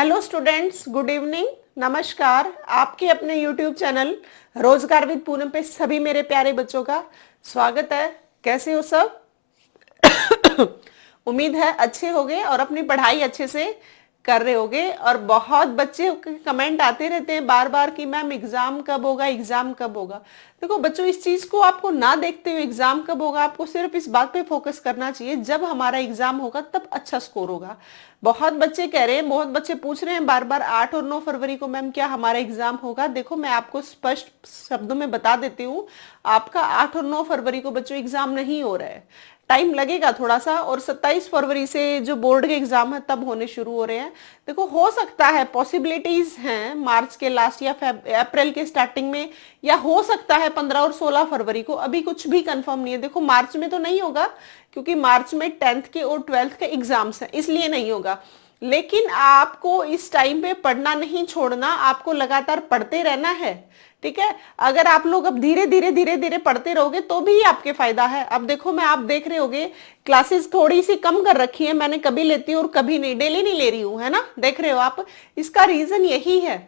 Hello students, good evening, नमस्कार। आपके अपने यूट्यूब चैनल रोजगार विद पूनम पे सभी मेरे प्यारे बच्चों का स्वागत है। कैसे हो सब? उम्मीद है अच्छे होगे और अपनी पढ़ाई अच्छे से कर रहे होगे। और बहुत बच्चे कमेंट आते रहते हैं बार बार कि मैम एग्जाम कब होगा, एग्जाम कब होगा। देखो बच्चों, इस चीज को आपको ना देखते हुए एग्जाम कब होगा, आपको सिर्फ इस बात पे फोकस करना चाहिए जब हमारा एग्जाम होगा तब अच्छा स्कोर होगा। बहुत बच्चे कह रहे हैं, बहुत बच्चे पूछ रहे हैं बार बार 8 और 9 फरवरी को मैम क्या हमारा एग्जाम होगा। देखो मैं आपको स्पष्ट शब्दों में बता देती हूँ, आपका 8 और 9 फरवरी को बच्चों एग्जाम नहीं हो रहा है। टाइम लगेगा थोड़ा सा, और 27 फरवरी से जो बोर्ड के एग्जाम है तब होने शुरू हो रहे हैं। देखो हो सकता है, पॉसिबिलिटीज हैं मार्च के लास्ट या अप्रैल के स्टार्टिंग में, या हो सकता है 15 और 16 फरवरी को। अभी कुछ भी कंफर्म नहीं है। देखो मार्च में तो नहीं होगा क्योंकि मार्च में 10th के और 12th के एग्जाम्स हैं, इसलिए नहीं होगा। लेकिन आपको इस टाइम पे पढ़ना नहीं छोड़ना, आपको लगातार पढ़ते रहना है। ठीक है, अगर आप लोग अब धीरे धीरे पढ़ते रहोगे तो भी आपके फायदा है। अब देखो मैं, आप देख रहे होगे क्लासेस थोड़ी सी कम कर रखी है मैंने, कभी लेती हूँ और कभी नहीं, डेली नहीं ले रही हूँ, है ना, देख रहे हो आप। इसका रीजन यही है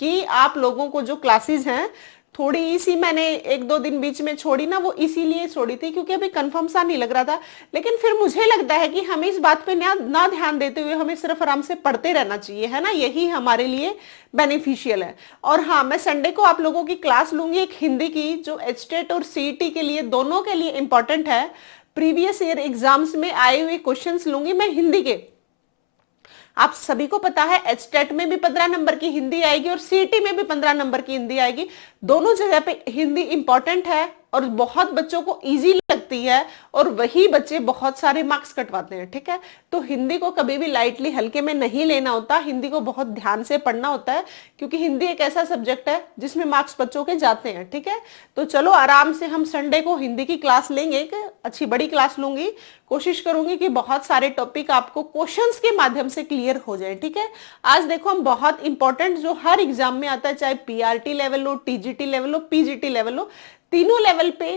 कि आप लोगों को जो क्लासेस हैं थोड़ी सी मैंने 1-2 दिन बीच में छोड़ी ना, वो इसीलिए छोड़ी थी क्योंकि अभी कंफर्म सा नहीं लग रहा था। लेकिन फिर मुझे लगता है कि हमें इस बात पे ना ध्यान देते हुए हमें सिर्फ आराम से पढ़ते रहना चाहिए, है ना, यही हमारे लिए बेनिफिशियल है। और हाँ, मैं संडे को आप लोगों की क्लास लूंगी एक हिंदी की, जो एचटेट और सीईटी के लिए, दोनों के लिए इंपॉर्टेंट है। प्रीवियस ईयर एग्जाम्स में आए हुए क्वेश्चंस लूंगी मैं हिंदी के। आप सभी को पता है एचटेट में भी 15 नंबर की हिंदी आएगी और सीईटी में भी 15 नंबर की हिंदी आएगी। दोनों जगह पे हिंदी इंपॉर्टेंट है और बहुत बच्चों को इजी लगती है, और वही बच्चे बहुत सारे मार्क्स कटवाते हैं। ठीक है, तो हिंदी को कभी भी लाइटली हल्के में नहीं लेना होता, हिंदी को बहुत ध्यान से पढ़ना होता है, क्योंकि हिंदी एक ऐसा सब्जेक्ट है जिसमें मार्क्स बच्चों के जाते हैं। ठीक है, तो चलो आराम से हम संडे को हिंदी की क्लास लेंगे, एक अच्छी बड़ी क्लास लूंगी। कोशिश करूंगी कि बहुत सारे टॉपिक आपको क्वेश्चंस के माध्यम से क्लियर हो जाए। ठीक है, आज देखो हम बहुत इंपॉर्टेंट, जो हर एग्जाम में आता है, चाहे पीआरटी लेवल हो, टीजीटी लेवल हो, पीजीटी लेवल हो, तीनों लेवल पे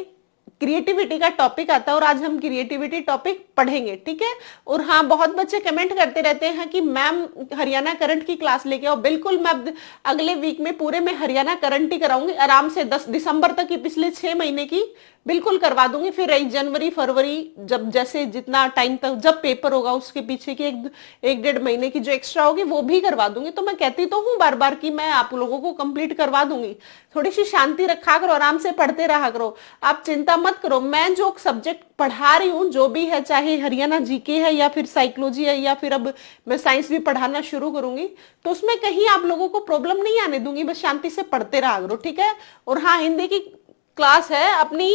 क्रिएटिविटी का टॉपिक आता है और आज हम क्रिएटिविटी टॉपिक पढ़ेंगे। ठीक है, और हाँ, बहुत बच्चे कमेंट करते रहते हैं कि मैम हरियाणा करंट की क्लास लेके आओ। बिल्कुल, मैं अगले वीक में पूरे में हरियाणा करंट ही कराऊंगी आराम से, 10 दिसंबर तक की पिछले 6 महीने की बिल्कुल करवा दूंगी। फिर जनवरी फरवरी, जब जैसे जितना टाइम तक जब पेपर होगा उसके पीछे की 1-1.5 महीने की जो एक्स्ट्रा होगी वो भी करवा दूंगी। तो मैं कहती तो हूँ बार बार कि मैं आप लोगों को कंप्लीट करवा दूंगी। थोड़ी सी शांति रखा करो, आराम से पढ़ते रहा करो, आप चिंता मत करो। मैं जो सब्जेक्ट पढ़ा रही हूँ, जो भी है, चाहे हरियाणा जीके है या फिर साइकोलॉजी है या फिर अब मैं साइंस भी पढ़ाना शुरू करूंगी, तो उसमें कहीं आप लोगों को प्रॉब्लम नहीं आने दूंगी। बस शांति से पढ़ते रहा करो। ठीक है, और हाँ, हिंदी की क्लास है अपनी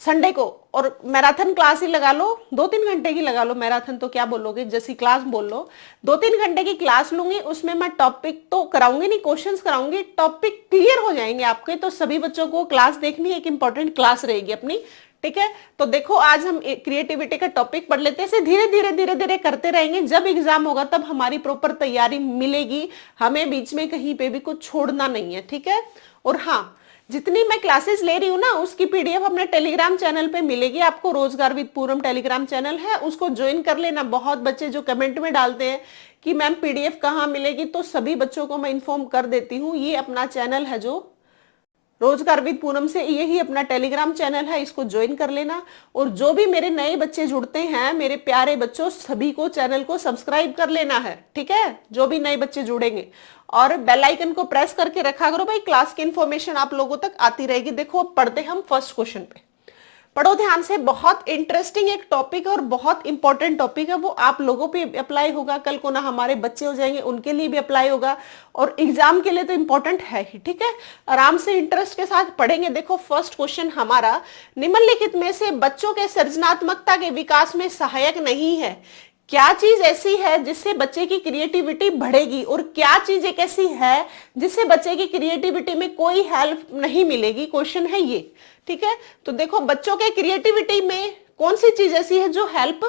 संडे को, और मैराथन क्लास ही लगा लो, 2-3 घंटे की लगा लो। मैराथन तो क्या बोलोगे, जैसी क्लास बोल लो। 2-3 घंटे की क्लास लूंगी, उसमें मैं टॉपिक तो कराऊंगी नहीं, क्वेश्चंस कराऊंगी, टॉपिक क्लियर हो जाएंगे आपके। तो सभी बच्चों को क्लास देखनी, एक इंपॉर्टेंट क्लास रहेगी अपनी। ठीक है, तो देखो आज हम क्रिएटिविटी का टॉपिक पढ़ लेते हैं। ऐसे धीरे धीरे करते रहेंगे, जब एग्जाम होगा तब हमारी प्रॉपर तैयारी मिलेगी, हमें बीच में कहीं पे भी कुछ छोड़ना नहीं है। ठीक है, और हाँ, जितनी मैं क्लासेस ले रही हूँ ना, उसकी पीडीएफ अपने टेलीग्राम चैनल पे मिलेगी आपको। रोजगार विद पूरम टेलीग्राम चैनल है, उसको ज्वाइन कर लेना। बहुत बच्चे जो कमेंट में डालते हैं कि मैम पीडीएफ कहाँ मिलेगी, तो सभी बच्चों को मैं इन्फॉर्म कर देती हूँ। ये अपना चैनल है जो रोजगार विद पूनम से, यही अपना टेलीग्राम चैनल है, इसको ज्वाइन कर लेना। और जो भी मेरे नए बच्चे जुड़ते हैं, मेरे प्यारे बच्चों, सभी को चैनल को सब्सक्राइब कर लेना है। ठीक है, जो भी नए बच्चे जुड़ेंगे, और बेल आइकन को प्रेस करके रखा करो भाई, क्लास की इंफॉर्मेशन आप लोगों तक आती रहेगी। देखो पढ़ते हम फर्स्ट क्वेश्चन पे, पढ़ो ध्यान से। बहुत इंटरेस्टिंग एक टॉपिक है और बहुत इंपॉर्टेंट टॉपिक है, वो आप लोगों पे अप्लाई होगा, कल को ना हमारे बच्चे हो जाएंगे उनके लिए भी अप्लाई होगा, और एग्जाम के लिए तो इंपॉर्टेंट है ही। ठीक है, आराम से इंटरेस्ट के साथ पढ़ेंगे। देखो फर्स्ट क्वेश्चन हमारा, निम्नलिखित में से बच्चों के सृजनात्मकता के विकास में सहायक नहीं है। क्या चीज ऐसी है जिससे बच्चे की क्रिएटिविटी बढ़ेगी, और क्या चीज एक ऐसी है जिससे बच्चे की क्रिएटिविटी में कोई हेल्प नहीं मिलेगी। क्वेश्चन है ये। ठीक है, तो देखो बच्चों के क्रिएटिविटी में कौन सी चीज ऐसी है जो हेल्प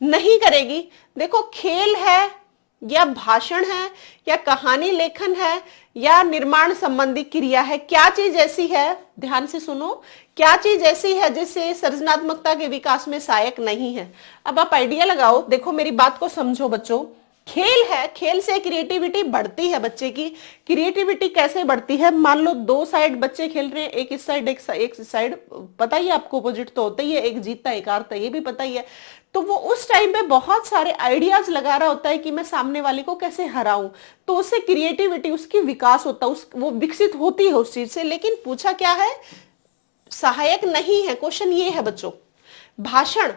नहीं करेगी। देखो खेल है, या भाषण है, या कहानी लेखन है, या निर्माण संबंधी क्रिया है। क्या चीज ऐसी है, ध्यान से सुनो, क्या चीज ऐसी है जिससे सृजनात्मकता के विकास में सहायक नहीं है। अब आप आइडिया लगाओ, देखो मेरी बात को समझो बच्चों। खेल है, खेल से क्रिएटिविटी बढ़ती है बच्चे की। क्रिएटिविटी कैसे बढ़ती है? मान लो दो साइड बच्चे खेल रहे हैं, एक इस साइड एक साइड, पता ही है आपको, अपोजिट तो होता ही है, एक जीतता है एक हारता है, ये भी पता ही है। तो वो उस टाइम पे बहुत सारे आइडियाज लगा रहा होता है कि मैं सामने वाले को कैसे हराऊं, तो उससे क्रिएटिविटी उसकी विकास होता है, वो विकसित होती है उस चीज से। लेकिन पूछा क्या है? सहायक नहीं है। क्वेश्चन ये है बच्चों, भाषण,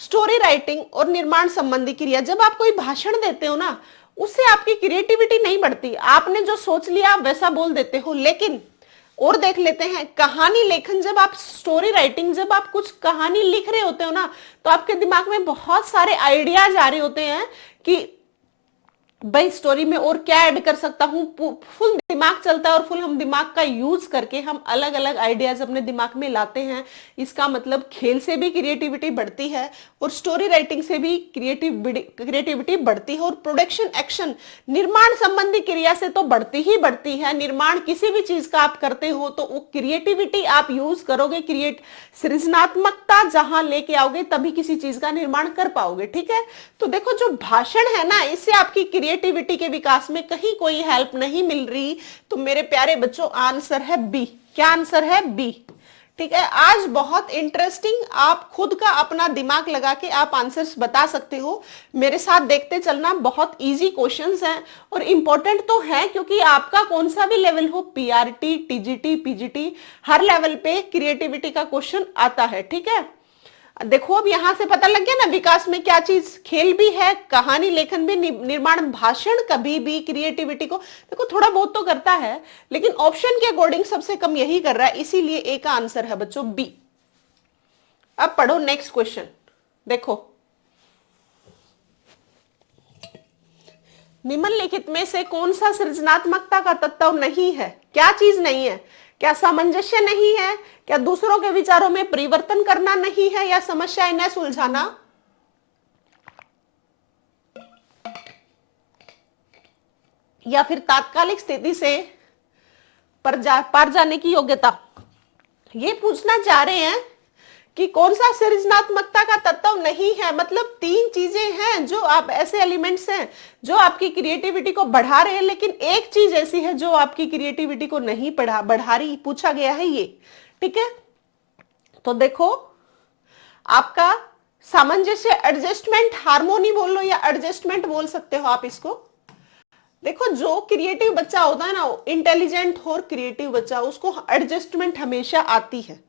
स्टोरी राइटिंग और निर्माण संबंधी क्रिया। जब आप कोई भाषण देते हो ना, उससे आपकी क्रिएटिविटी नहीं बढ़ती, आपने जो सोच लिया आप वैसा बोल देते हो। लेकिन और देख लेते हैं कहानी लेखन, जब आप स्टोरी राइटिंग, जब आप कुछ कहानी लिख रहे होते हो ना, तो आपके दिमाग में बहुत सारे आइडियाज आ रहे होते हैं कि भाई स्टोरी में और क्या ऐड कर सकता हूं। फुल दिमाग चलता है और फुल हम दिमाग का यूज करके हम अलग अलग आइडियाज अपने दिमाग में लाते हैं। इसका मतलब खेल से भी क्रिएटिविटी बढ़ती है और स्टोरी राइटिंग से भी क्रिएटिविटी बढ़ती है। और प्रोडक्शन एक्शन, निर्माण संबंधी क्रिया से तो बढ़ती ही बढ़ती है। निर्माण किसी भी चीज का आप करते हो तो वो क्रिएटिविटी आप यूज करोगे, सृजनात्मकता जहां लेके आओगे तभी किसी चीज का निर्माण कर पाओगे। ठीक है, तो देखो जो भाषण है ना, इससे आपकी क्रिएटिविटी के विकास में कहीं कोई हेल्प नहीं मिल रही। तो मेरे प्यारे बच्चों आंसर है बी। क्या आंसर है? बी। ठीक है, आज बहुत इंटरेस्टिंग, आप खुद का अपना दिमाग लगा के आप आंसर्स बता सकते हो। मेरे साथ देखते चलना, बहुत इजी क्वेश्चंस हैं और इंपॉर्टेंट तो है, क्योंकि आपका कौन सा भी लेवल हो, पीआरटी, टीजीटी, पीजीटी, हर लेवल पे क्रिएटिविटी का क्वेश्चन आता है। ठीक है, देखो अब यहां से पता लग गया ना विकास में क्या चीज, खेल भी है, कहानी लेखन भी, निर्माण, भाषण कभी भी क्रिएटिविटी को देखो थोड़ा बहुत तो करता है, लेकिन ऑप्शन के अकॉर्डिंग सबसे कम यही कर रहा है, इसीलिए ए का आंसर है बच्चों बी। अब पढ़ो नेक्स्ट क्वेश्चन। देखो, निम्नलिखित में से कौन सा सृजनात्मकता का तत्व नहीं है? क्या चीज नहीं है? क्या सामंजस्य नहीं है? क्या दूसरों के विचारों में परिवर्तन करना नहीं है? या समस्याएं न सुलझाना? या फिर तात्कालिक स्थिति से पार जाने की योग्यता? ये पूछना चाह रहे हैं कि कौन सा सृजनात्मकता का तत्व नहीं है। मतलब तीन चीजें हैं जो आप, ऐसे एलिमेंट्स हैं जो आपकी क्रिएटिविटी को बढ़ा रहे हैं, लेकिन एक चीज ऐसी है जो आपकी क्रिएटिविटी को नहीं बढ़ा रही। पूछा गया है ये। ठीक है, तो देखो आपका सामंजस्य, एडजस्टमेंट, हार्मोनी बोल लो या एडजस्टमेंट बोल सकते हो आप इसको। देखो जो क्रिएटिव बच्चा होता है ना, इंटेलिजेंट और क्रिएटिव बच्चा, उसको एडजस्टमेंट हमेशा आती है।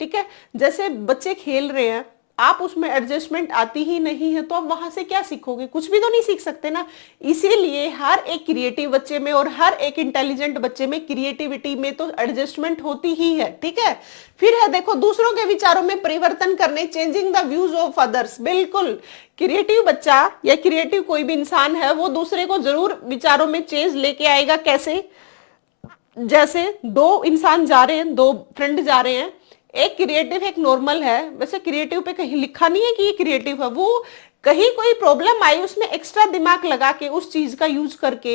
ठीक है, जैसे बच्चे खेल रहे हैं, आप उसमें एडजस्टमेंट आती ही नहीं है तो आप वहां से क्या सीखोगे? कुछ भी तो नहीं सीख सकते ना। इसीलिए हर एक क्रिएटिव बच्चे में और हर एक इंटेलिजेंट बच्चे में क्रिएटिविटी में तो एडजस्टमेंट होती ही है। ठीक है, फिर है देखो दूसरों के विचारों में परिवर्तन करने, changing the views of others. बिल्कुल, क्रिएटिव बच्चा या क्रिएटिव कोई भी इंसान है वो दूसरे को जरूर विचारों में चेंज लेके आएगा। कैसे? जैसे दो इंसान जा रहे हैं, दो फ्रेंड जा रहे हैं, एक क्रिएटिव एक नॉर्मल है। वैसे क्रिएटिव पे कहीं लिखा नहीं है कि ये क्रिएटिव है, वो कहीं कोई प्रॉब्लम आई उसमें एक्स्ट्रा दिमाग लगा के उस चीज का यूज करके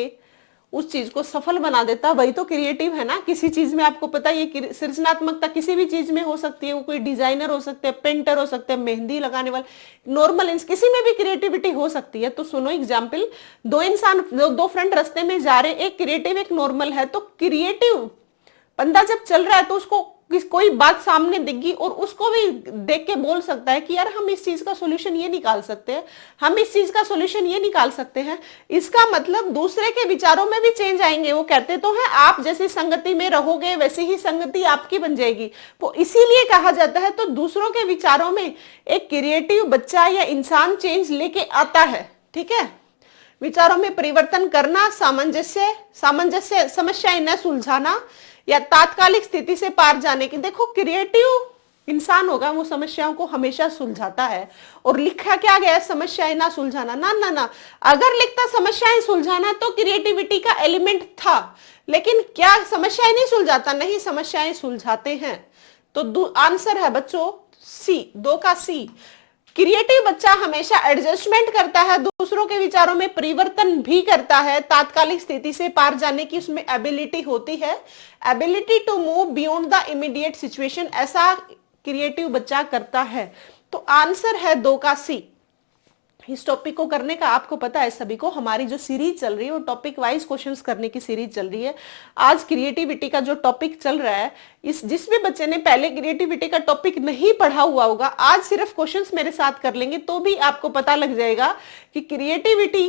उस चीज को सफल बना देता, वही तो क्रिएटिव है ना। किसी चीज में आपको पता है ये सृजनात्मकता किसी भी चीज में हो सकती है। वो कोई डिजाइनर हो सकते हैं, पेंटर हो सकते हैं, मेहंदी लगाने वाले, नॉर्मल किसी में भी क्रिएटिविटी हो सकती है। तो सुनो एग्जाम्पल, दो इंसान, दो फ्रेंड रास्ते में जा रहे, एक क्रिएटिव एक नॉर्मल है। तो क्रिएटिव बंदा जब चल रहा है तो उसको कोई बात सामने दिखी और उसको भी देख के बोल सकता है कि यार हम इस चीज का सॉल्यूशन ये निकाल सकते हैं, हम इस चीज का सॉल्यूशन ये निकाल सकते हैं। इसका मतलब दूसरे के विचारों में भी चेंज आएंगे। वो कहते तो हैं आप जैसी संगति में रहोगे वैसी ही संगति आपकी बन जाएगी। वो इसीलिए कहा जाता है। तो दूसरों के विचारों में एक क्रिएटिव बच्चा या इंसान चेंज लेके आता है। ठीक है, विचारों में परिवर्तन करना, सामंजस्य, समस्याएं न सुलझाना या तात्कालिक स्थिति से पार जाने की। देखो क्रिएटिव इंसान होगा वो समस्याओं को हमेशा सुलझाता है। और लिखा क्या गया है? समस्याएं ना सुलझाना। ना ना ना, अगर लिखता समस्याएं सुलझाना तो क्रिएटिविटी का एलिमेंट था, लेकिन क्या समस्याएं नहीं सुलझाता? नहीं, समस्याएं सुलझाते हैं। तो आंसर है बच्चों सी, 2 का सी। क्रिएटिव बच्चा हमेशा एडजस्टमेंट करता है, दूसरों के विचारों में परिवर्तन भी करता है, तात्कालिक स्थिति से पार जाने की उसमें एबिलिटी होती है। Ability to move beyond the immediate situation, ऐसा क्रिएटिव बच्चा करता है। तो आंसर है 2 का सी। इस टॉपिक को करने का आपको पता है सभी को, हमारी जो सीरीज चल रही है वो टॉपिक वाइज क्वेश्चंस करने की सीरीज चल रही है। आज क्रिएटिविटी का जो टॉपिक चल रहा है, इस जिस भी बच्चे ने पहले क्रिएटिविटी का टॉपिक नहीं पढ़ा हुआ होगा, आज सिर्फ क्वेश्चंस मेरे साथ कर लेंगे तो भी आपको पता लग जाएगा कि क्रिएटिविटी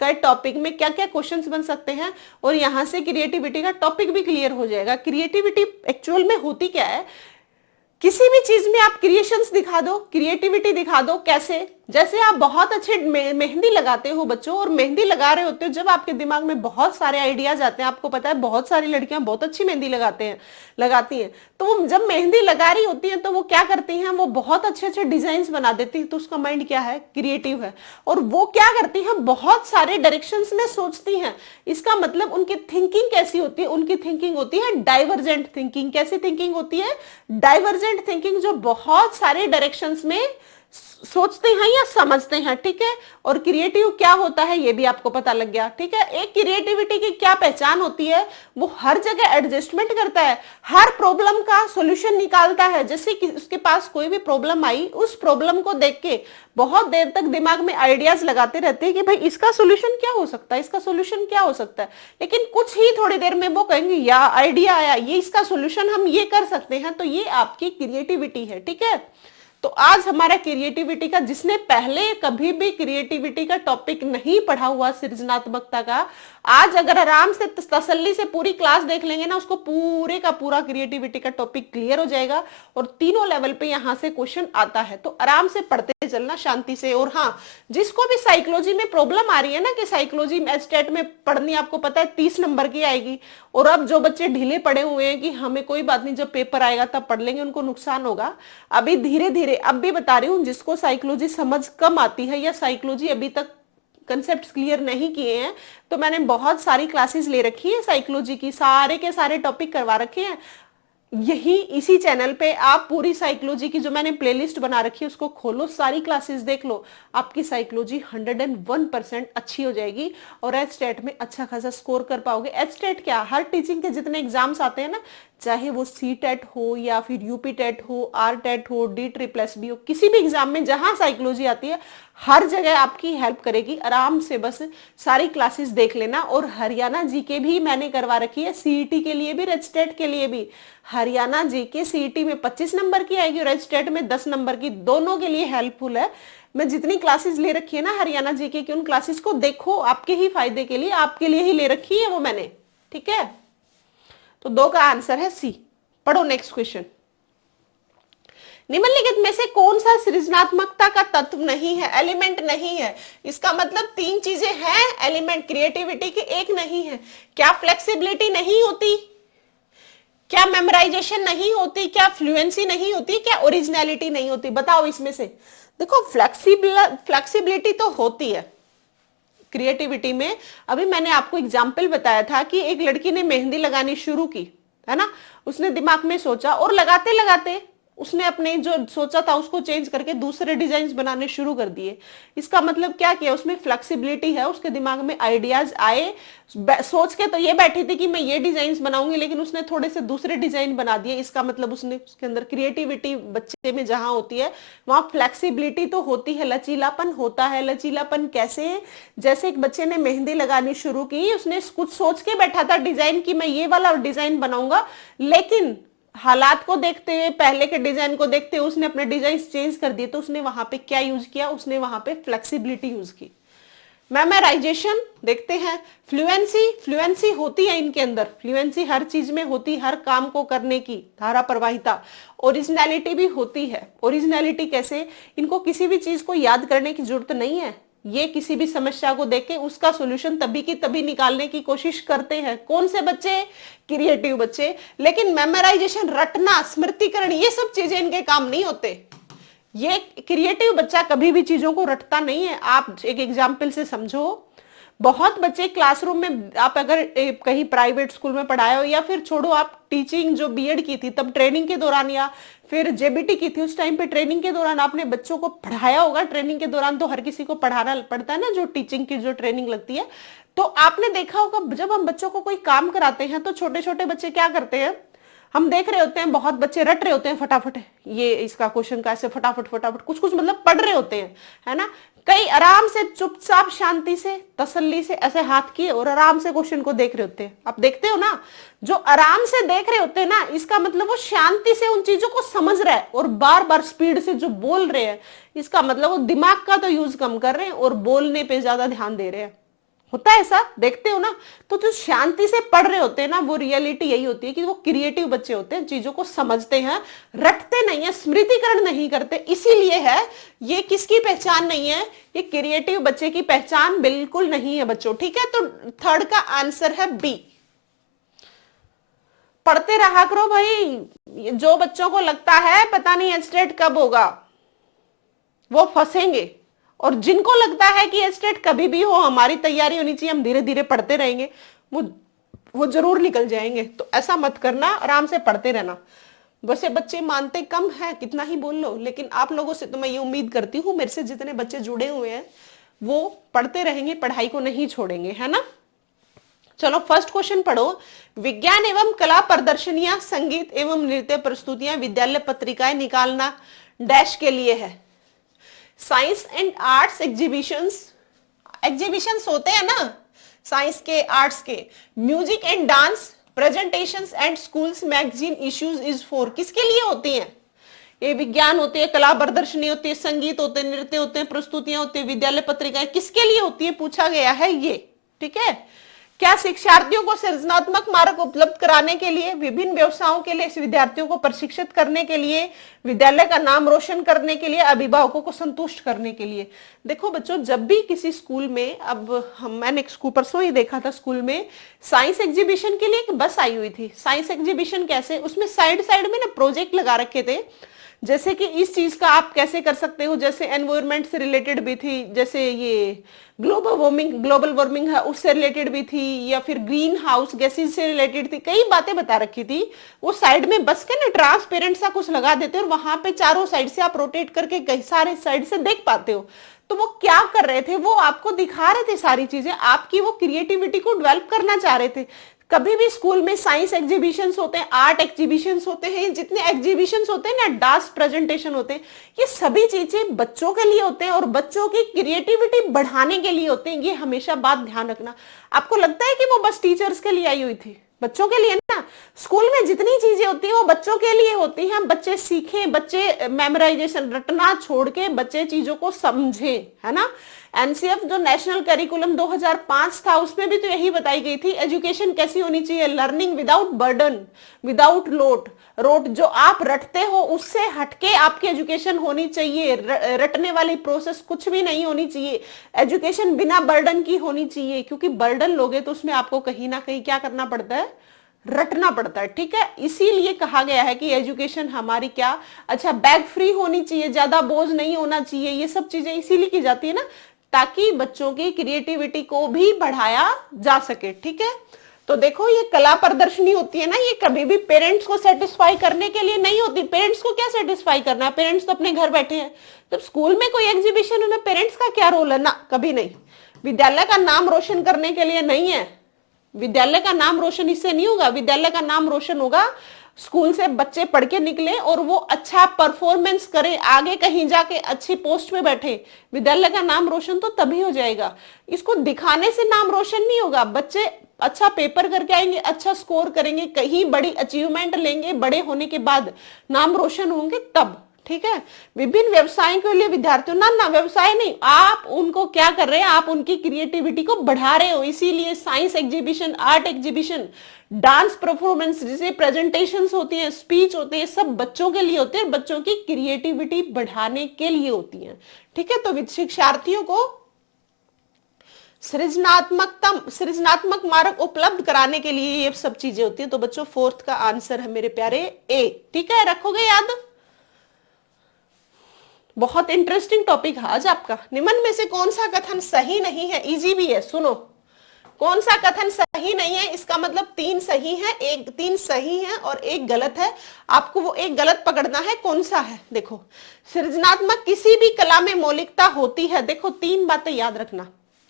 का टॉपिक में क्या क्या क्वेश्चंस बन सकते हैं, और यहां से क्रिएटिविटी का टॉपिक भी क्लियर हो जाएगा। क्रिएटिविटी एक्चुअल में होती क्या है, किसी भी चीज में आप क्रिएशंस दिखा दो, क्रिएटिविटी दिखा दो। कैसे? जैसे आप बहुत अच्छे मेहंदी लगाते हो बच्चों, और मेहंदी लगा रहे होते हो, जब आपके दिमाग में बहुत सारे आइडियाज आते हैं, आपको पता है बहुत सारी लड़कियां बहुत अच्छी मेहंदी लगाती हैं, तो वो जब मेहंदी लगा रही होती हैं तो वो क्या करती हैं, वो बहुत अच्छे अच्छे डिजाइन बना देती है। तो उसका माइंड क्या है, क्रिएटिव है। और वो क्या करती है, बहुत सारे डायरेक्शंस में सोचती हैं। इसका मतलब उनकी थिंकिंग कैसी होती है, उनकी थिंकिंग होती है डाइवर्जेंट थिंकिंग। कैसी थिंकिंग होती है, डाइवर्जेंट थिंकिंग, जो बहुत सारे डायरेक्शंस में सोचते हैं या समझते हैं, ठीक है। और क्रिएटिव क्या होता है ये भी आपको पता लग गया, ठीक है। एक क्रिएटिविटी की क्या पहचान होती है, वो हर जगह एडजस्टमेंट करता है, हर प्रॉब्लम का सॉल्यूशन निकालता है। जैसे कि उसके पास कोई भी प्रॉब्लम आई, उस प्रॉब्लम को देख के बहुत देर तक दिमाग में आइडियाज लगाते रहते हैं कि भाई इसका सॉल्यूशन क्या हो सकता है, इसका सॉल्यूशन क्या हो सकता है। लेकिन कुछ ही थोड़ी देर में वो कहेंगे या आइडिया आया, ये इसका सॉल्यूशन हम ये कर सकते हैं। तो ये आपकी क्रिएटिविटी है, ठीक है। तो आज हमारा क्रिएटिविटी का, जिसने पहले कभी भी क्रिएटिविटी का टॉपिक नहीं पढ़ा हुआ सृजनात्मकता का, आज अगर आराम से तसल्ली से पूरी क्लास देख लेंगे ना, उसको पूरे का पूरा क्रिएटिविटी का टॉपिक क्लियर हो जाएगा। और तीनों लेवल पे यहां से क्वेश्चन आता है, तो आराम से पढ़ते चलना शांति से। और हाँ, जिसको भी साइकोलॉजी में प्रॉब्लम आ रही है ना, कि साइकोलॉजी में स्टेट में पढ़नी, आपको पता है 30 नंबर की आएगी, और अब जो बच्चे ढीले पड़े हुए हैं कि हमें कोई बात नहीं, जब पेपर आएगा तब पढ़ लेंगे, उनको नुकसान होगा। अभी धीरे धीरे, अब भी बता रही हूँ, जिसको साइकोलॉजी समझ कम आती है या साइकोलॉजी अभी तक कंसेप्ट्स क्लियर नहीं किए हैं, तो मैंने बहुत सारी क्लासेस ले रखी है साइकोलॉजी की, सारे के सारे टॉपिक करवा रखे हैं। यही इसी चैनल पे आप पूरी साइकोलॉजी की जो मैंने प्लेलिस्ट बना रखी है उसको खोलो, सारी क्लासेस देख लो, आपकी साइकोलॉजी 101% अच्छी हो जाएगी और एचटेट में अच्छा खासा स्कोर कर पाओगे। एचटेट क्या, हर टीचिंग के जितने एग्जाम्स आते हैं ना, चाहे वो सीटेट हो या फिर यूपी टेट हो, आर टेट हो, DSSB हो, किसी भी एग्जाम में जहां साइकोलॉजी आती है हर जगह आपकी हेल्प करेगी। आराम से बस सारी क्लासेस देख लेना। और हरियाणा जीके भी मैंने करवा रखी है, सीईटी के लिए भी, एचटेट के लिए भी। हरियाणा जीके सीईटी में 25 नंबर की आएगी और एचटेट में 10 नंबर की, दोनों के लिए हेल्पफुल है। मैं जितनी क्लासेस ले रखी है ना हरियाणा जीके की, उन क्लासेस को देखो, आपके ही फायदे के लिए, आपके लिए ही ले रखी है वो मैंने, ठीक है। तो 2 का आंसर है सी। पढ़ो नेक्स्ट क्वेश्चन। निम्नलिखित में से कौन सा सृजनात्मकता का तत्व नहीं है, एलिमेंट नहीं है? इसका मतलब 3 चीजें हैं एलिमेंट क्रिएटिविटी के, एक नहीं है। क्या फ्लेक्सिबिलिटी नहीं होती, क्या मेमोराइजेशन नहीं होती, क्या फ्लुएंसी नहीं होती, क्या ओरिजिनलिटी नहीं होती? बताओ इसमें से। देखो, फ्लेक्सिबिलिटी तो होती है क्रिएटिविटी में। अभी मैंने आपको एग्जाम्पल बताया था कि एक लड़की ने मेहंदी लगानी शुरू की, है ना। उसने दिमाग में सोचा और लगाते लगाते उसने अपने जो सोचा था उसको चेंज करके दूसरे डिजाइन बनाने शुरू कर दिए। इसका मतलब क्या किया, उसमें फ्लेक्सिबिलिटी है, उसके दिमाग में आइडियाज आए। सोच के तो ये बैठी थी कि मैं ये डिजाइन बनाऊंगी, लेकिन उसने थोड़े से दूसरे डिजाइन बना दिए। इसका मतलब उसके अंदर क्रिएटिविटी बच्चे में जहां होती है वहां फ्लेक्सिबिलिटी तो होती है, लचीलापन होता है। लचीलापन कैसे, जैसे एक बच्चे ने मेहंदी लगानी शुरू की, उसने कुछ सोच के बैठा था डिजाइन की, मैं ये वाला डिजाइन बनाऊंगा, लेकिन हालात को देखते हुए, पहले के डिजाइन को देखते हुए उसने अपने डिजाइन चेंज कर दिए। तो उसने वहां पे क्या यूज किया, उसने वहां पे फ्लेक्सिबिलिटी यूज की। मेमोराइजेशन देखते हैं, फ्लुएंसी होती है इनके अंदर, फ्लुएंसी हर चीज में होती, हर काम को करने की धारा प्रवाहिता। ओरिजिनलिटी भी होती है। ओरिजिनलिटी कैसे, इनको किसी भी चीज को याद करने की जरूरत नहीं है, ये किसी भी समस्या को देख के उसका सॉल्यूशन तभी की तभी निकालने की कोशिश करते हैं। कौन से बच्चे, क्रिएटिव बच्चे। लेकिन मेमोराइजेशन, रटना, स्मृतिकरण, ये सब चीजें इनके काम नहीं होते। ये क्रिएटिव बच्चा कभी भी चीजों को रटता नहीं है। आप एक एग्जाम्पल से समझो, बहुत बच्चे क्लासरूम में, आप अगर कहीं प्राइवेट स्कूल में पढ़ाए हो, या फिर छोड़ो आप टीचिंग जो बीएड की थी तब ट्रेनिंग के दौरान, या फिर जेबीटी की थी उस टाइम पे ट्रेनिंग के दौरान आपने बच्चों को पढ़ाया होगा। ट्रेनिंग के दौरान तो हर किसी को पढ़ाना पड़ता है ना, जो टीचिंग की जो ट्रेनिंग लगती है। तो आपने देखा होगा जब हम बच्चों को कोई काम कराते हैं तो छोटे छोटे बच्चे क्या करते हैं, हम देख रहे होते हैं बहुत बच्चे रट रहे होते हैं फटाफट, ये इसका क्वेश्चन का ऐसे फटाफट फटाफट कुछ कुछ मतलब पढ़ रहे होते हैं, है ना। कई आराम से चुपचाप शांति से तसल्ली से ऐसे हाथ किए और आराम से क्वेश्चन को देख रहे होते हैं। आप देखते हो ना, जो आराम से देख रहे होते हैं ना, इसका मतलब वो शांति से उन चीजों को समझ रहा है। और बार बार स्पीड से जो बोल रहे हैं, इसका मतलब वो दिमाग का तो यूज कम कर रहे हैं और बोलने पे ज्यादा ध्यान दे रहे हैं। होता है ऐसा, देखते हो ना। तो जो शांति से पढ़ रहे होते हैं ना, वो रियलिटी यही होती है कि वो क्रिएटिव बच्चे होते हैं, चीजों को समझते हैं, रटते नहीं है, स्मृतिकरण नहीं करते। इसीलिए है ये किसकी पहचान नहीं है, ये क्रिएटिव बच्चे की पहचान बिल्कुल नहीं है बच्चों, ठीक है। तो थर्ड का आंसर है बी। पढ़ते रहा करो भाई। जो बच्चों को लगता है पता नहीं एचटेट कब होगा, वो फंसेंगे। और जिनको लगता है कि एचटेट कभी भी हो, हमारी तैयारी होनी चाहिए, हम धीरे धीरे पढ़ते रहेंगे, वो जरूर निकल जाएंगे। तो ऐसा मत करना, आराम से पढ़ते रहना। वैसे बच्चे मानते कम है, कितना ही बोल लो, लेकिन आप लोगों से तो मैं ये उम्मीद करती हूँ, मेरे से जितने बच्चे जुड़े हुए हैं वो पढ़ते रहेंगे, पढ़ाई को नहीं छोड़ेंगे, है ना। चलो फर्स्ट क्वेश्चन पढ़ो। विज्ञान एवं कला प्रदर्शनियां, संगीत एवं नृत्य प्रस्तुतियां, विद्यालय पत्रिकाएं निकालना डैश के लिए है। Science and arts exhibitions, exhibitions होते हैं ना साइंस के, आर्ट्स के। Music and dance presentations and schools magazine issues is for, किसके लिए होती हैं? ये विज्ञान होते हैं, कला प्रदर्शनी होती है, संगीत होते हैं, नृत्य होते हैं, प्रस्तुतियां होती है, विद्यालय पत्रिकाएं किसके लिए होती है, पूछा गया है ये, ठीक है। क्या शिक्षार्थियों को सृजनात्मक मार्ग उपलब्ध कराने के लिए, विभिन्न व्यवसायों के लिए, विद्यार्थियों को प्रशिक्षित करने के लिए, विद्यालय का नाम रोशन करने के लिए, अभिभावकों को संतुष्ट करने के लिए? देखो बच्चों, जब भी किसी स्कूल में, मैंने स्कूल परसों ही देखा था, स्कूल में साइंस एग्जीबिशन के लिए एक बस आई हुई थी। साइंस एग्जीबिशन कैसे, उसमें साइड साइड में ना प्रोजेक्ट लगा रखे थे, जैसे कि इस चीज का आप कैसे कर सकते हो, जैसे एनवायरमेंट से रिलेटेड भी थी, जैसे ये ग्लोबल वार्मिंग है उससे रिलेटेड भी थी, या फिर ग्रीन हाउस गैसेज से रिलेटेड थी, कई बातें बता रखी थी। वो साइड में बस के ना ट्रांसपेरेंट सा कुछ लगा देते और वहां पे चारों साइड से आप रोटेट करके कई सारे साइड से देख पाते हो। तो वो क्या कर रहे थे, वो आपको दिखा रहे थे सारी चीजें, आपकी वो क्रिएटिविटी को डेवलप करना चाह रहे थे। कभी भी स्कूल में साइंस एग्जीबिशंस होते हैं, आर्ट एग्जीबिशंस होते हैं, जितने एग्जीबिशंस होते हैं ना, डांस प्रेजेंटेशन होते हैं, ये सभी चीजें बच्चों के लिए होते हैं और बच्चों की क्रिएटिविटी बढ़ाने के लिए होते हैं। ये हमेशा बात ध्यान रखना। आपको लगता है कि वो बस टीचर्स के लिए आई हुई थी? बच्चों के लिए ना। स्कूल में जितनी चीजें होती है वो बच्चों के लिए होती हैं। बच्चे सीखें, बच्चे मेमोराइजेशन, रटना छोड़ के बच्चे चीजों को समझे, है ना। एनसीएफ जो नेशनल करिकुलम 2005 था, उसमें भी तो यही बताई गई थी, एजुकेशन कैसी होनी चाहिए, learning without burden, without rote, जो आप रटते हो उससे हटके आपकी एजुकेशन होनी चाहिए। रटने वाली प्रोसेस कुछ भी नहीं होनी चाहिए। एजुकेशन बिना बर्डन की होनी चाहिए, क्योंकि बर्डन लोगे तो उसमें आपको कहीं ना कहीं क्या करना पड़ता है, रटना पड़ता है, ठीक है। इसीलिए कहा गया है कि एजुकेशन हमारी क्या, अच्छा बैग फ्री होनी चाहिए, ज्यादा बोझ नहीं होना चाहिए। ये सब चीजें इसीलिए की जाती है ना, ताकि बच्चों की क्रिएटिविटी को भी बढ़ाया जा सके, ठीक है। तो देखो, ये कला प्रदर्शनी होती है ना, ये कभी भी पेरेंट्स को सेटिस्फाई करने के लिए नहीं होती। पेरेंट्स को क्या सेटिस्फाई करना है, पेरेंट्स तो अपने घर बैठे हैं। जब स्कूल में कोई एग्जीबिशन में पेरेंट्स का क्या रोल है ना, कभी नहीं। विद्यालय का नाम रोशन करने के लिए नहीं है। विद्यालय का नाम रोशन इससे नहीं होगा। विद्यालय का नाम रोशन होगा स्कूल से बच्चे पढ़ के निकले और वो अच्छा परफॉर्मेंस करे, आगे कहीं जाके अच्छी पोस्ट में बैठे। विद्यालय का नाम रोशन तो तभी हो जाएगा, इसको दिखाने से नाम रोशन नहीं होगा। बच्चे अच्छा पेपर करके आएंगे, अच्छा स्कोर करेंगे, कहीं बड़ी अचीवमेंट लेंगे, बड़े होने के बाद नाम रोशन होंगे तब, ठीक है। विभिन्न व्यवसायों के लिए विद्यार्थियों, ना व्यवसाय नहीं, आप उनको क्या कर रहे हैं, आप उनकी क्रिएटिविटी को बढ़ा रहे हो। इसीलिए science exhibition, art exhibition, dance performance, जैसे प्रेजेंटेशंस होती हैं, स्पीच होते हैं, सब बच्चों के लिए होते हैं, बच्चों की क्रिएटिविटी बढ़ाने के लिए होती है, ठीक है। तो शिक्षार्थियों को सृजनात्मक मार्ग उपलब्ध कराने के लिए ये सब चीजें होती है। तो बच्चों फोर्थ का आंसर है मेरे प्यारे ए, ठीक है, रखोगे याद। बहुत इंटरेस्टिंग टॉपिक है आज आपका। निम्न में से कौन सा कथन सही नहीं है, इजी भी है, सुनो। कौन सा कथन सही नहीं है, इसका मतलब 3 सही है, 3 सही है और 1 गलत है। आपको वो 1 गलत पकड़ना है, कौन सा है। देखो, सृजनात्मक किसी भी कला में मौलिकता होती है। देखो 3 बातें याद रखना,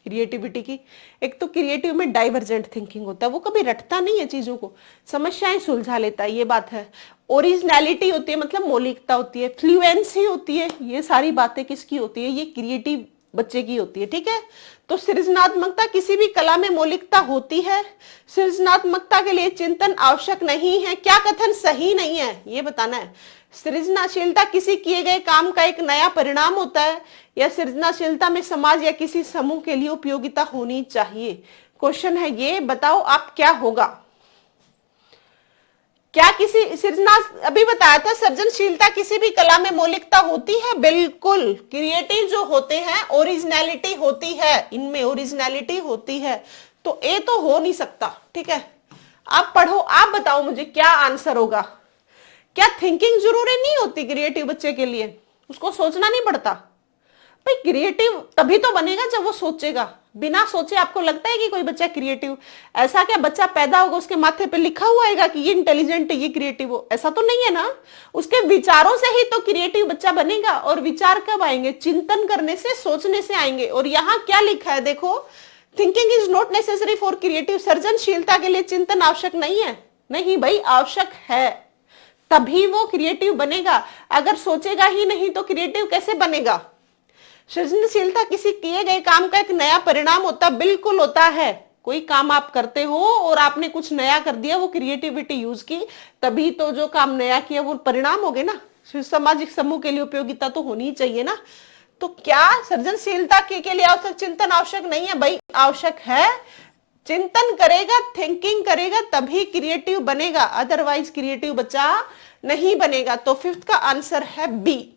क्रिएटिविटी की। एक तो क्रिएटिव में डाइवर्जेंट थिंकिंग होता है, वो कभी रटता नहीं है चीजों को, समस्याएं सुलझा लेता है, ये बात है। ओरिजिनलिटी होती है, मतलब मौलिकता होती है। फ्लुएंसी होती है, ये सारी बातें किसकी होती है? ये क्रिएटिव बच्चे की होती है, ठीक है। तो सृजनात्मकता, किसी भी कला में मौलिकता होती है। सृजनात्मकता के लिए चिंतन आवश्यक नहीं है। क्या कथन सही नहीं है, ये बताना है। सृजनाशीलता किसी किए गए काम का एक नया परिणाम होता है, या सृजनाशीलता में समाज या किसी समूह के लिए उपयोगिता होनी चाहिए। क्वेश्चन है ये, बताओ आप क्या होगा। क्या किसी सृजना, अभी बताया था सृजनशीलता किसी भी कला में मौलिकता होती है, बिल्कुल। क्रिएटिव जो होते हैं ओरिजिनलिटी होती है, इनमें ओरिजिनलिटी होती है, तो ए तो हो नहीं सकता, ठीक है। आप पढ़ो, आप बताओ मुझे क्या आंसर होगा। क्या थिंकिंग जरूरी नहीं होती क्रिएटिव बच्चे के लिए? उसको सोचना नहीं पड़ता? भाई क्रिएटिव तभी तो बनेगा जब वो सोचेगा। बिना सोचे आपको लगता है कि कोई बच्चा क्रिएटिव? ऐसा क्या बच्चा पैदा होगा उसके माथे पे लिखा हुआ है कि ये इंटेलिजेंट है, ये क्रिएटिव हो? ऐसा तो नहीं है ना। उसके विचारों से ही तो क्रिएटिव बच्चा बनेगा। और विचार कब आएंगे? चिंतन करने से, सोचने से आएंगे। और यहाँ क्या लिखा है देखो, thinking is not necessary for creative. सृजनशीलता के लिए चिंतन आवश्यक नहीं है। नहीं भाई, आवश्यक है, तभी वो क्रिएटिव बनेगा। अगर सोचेगा ही नहीं तो क्रिएटिव कैसे बनेगा? सृजनशीलता किसी किए गए काम का एक नया परिणाम होता, बिल्कुल होता है। कोई काम आप करते हो और आपने कुछ नया कर दिया, वो क्रिएटिविटी यूज की, तभी तो जो काम नया किया वो परिणाम हो गए ना। सामाजिक समूह के लिए उपयोगिता तो होनी ही चाहिए ना। तो क्या सृजनशीलता के लिए आवश्यक चिंतन आवश्यक नहीं है? भाई आवश्यक है। चिंतन करेगा, थिंकिंग करेगा, तभी क्रिएटिव बनेगा, अदरवाइज क्रिएटिव बच्चा नहीं बनेगा। तो फिफ्थ का आंसर है बी।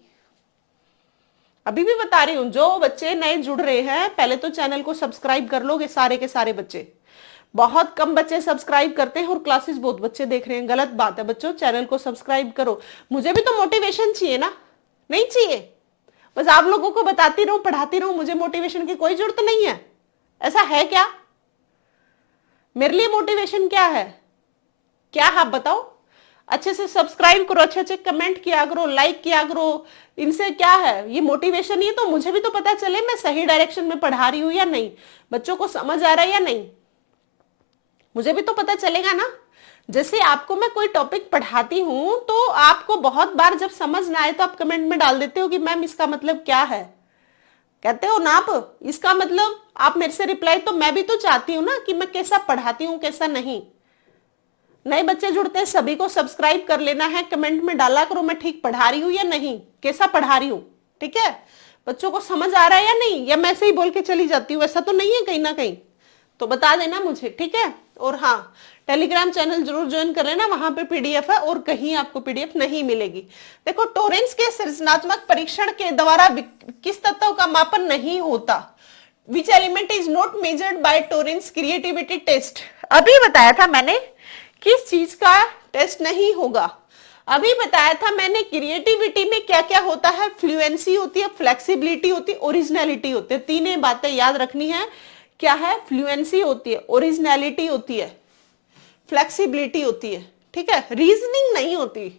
अभी भी बता रही हूं, जो बच्चे नए जुड़ रहे हैं पहले तो चैनल को सब्सक्राइब कर लोगे, सारे के सारे बच्चे। बहुत कम बच्चे सब्सक्राइब करते हैं और क्लासेस बहुत बच्चे देख रहे हैं, गलत बात है बच्चों। चैनल को सब्सक्राइब करो। मुझे भी तो मोटिवेशन चाहिए ना, नहीं चाहिए बस आप लोगों को बताती रहूं, पढ़ाती रहूं, मुझे मोटिवेशन की कोई जरूरत नहीं है। ऐसा है क्या? मेरे लिए मोटिवेशन क्या है? क्या आप बताओ। अच्छे से सब्सक्राइब करो, अच्छे अच्छे कमेंट किया करो, लाइक किया करो। इनसे क्या है? ये मोटिवेशन ही है, तो मुझे भी तो पता चले मैं सही डायरेक्शन में पढ़ा रही हूं या नहीं, बच्चों को समझ आ रहा है या नहीं, मुझे भी तो पता चलेगा ना। जैसे आपको मैं कोई टॉपिक पढ़ाती हूं तो आपको बहुत बार जब समझ ना आए तो आप कमेंट में डाल देते हो कि मैम इसका मतलब क्या है, कहते हो ना आप, इसका मतलब आप मेरे से रिप्लाई। तो मैं भी तो चाहती हूँ ना कि मैं कैसा पढ़ाती हूँ कैसा नहीं। नए बच्चे जुड़ते हैं, सभी को सब्सक्राइब कर लेना है, कमेंट में डाला करो मैं ठीक पढ़ा रही हूँ या नहीं, कैसा पढ़ा रही हूँ, ठीक है। बच्चों को समझ आ रहा है या नहीं, या मैं ऐसे ही बोल के चली जाती हूँ, ऐसा तो नहीं है कहीं ना कहीं, तो बता देना मुझे, ठीक है। और हाँ, टेलीग्राम चैनल जरूर ज्वाइन कर लेना, वहां पे पीडीएफ है और कहीं आपको पीडीएफ नहीं मिलेगी। देखो, टोरेंस के सृजनात्मक परीक्षण के द्वारा किस तत्व का मापन नहीं होता? Which element is not measured by Torrance creativity test? अभी बताया था मैंने किस चीज का टेस्ट नहीं होगा। अभी बताया था मैंने क्रिएटिविटी में क्या क्या होता है। फ्लुएंसी होती है, फ्लेक्सिबिलिटी होती है, ओरिजिनलिटी होती है। तीनों बातें याद रखनी है। क्या है? फ्लुएंसी होती है, ओरिजिनलिटी होती है, फ्लेक्सिबिलिटी होती है, ठीक है। रीजनिंग नहीं होती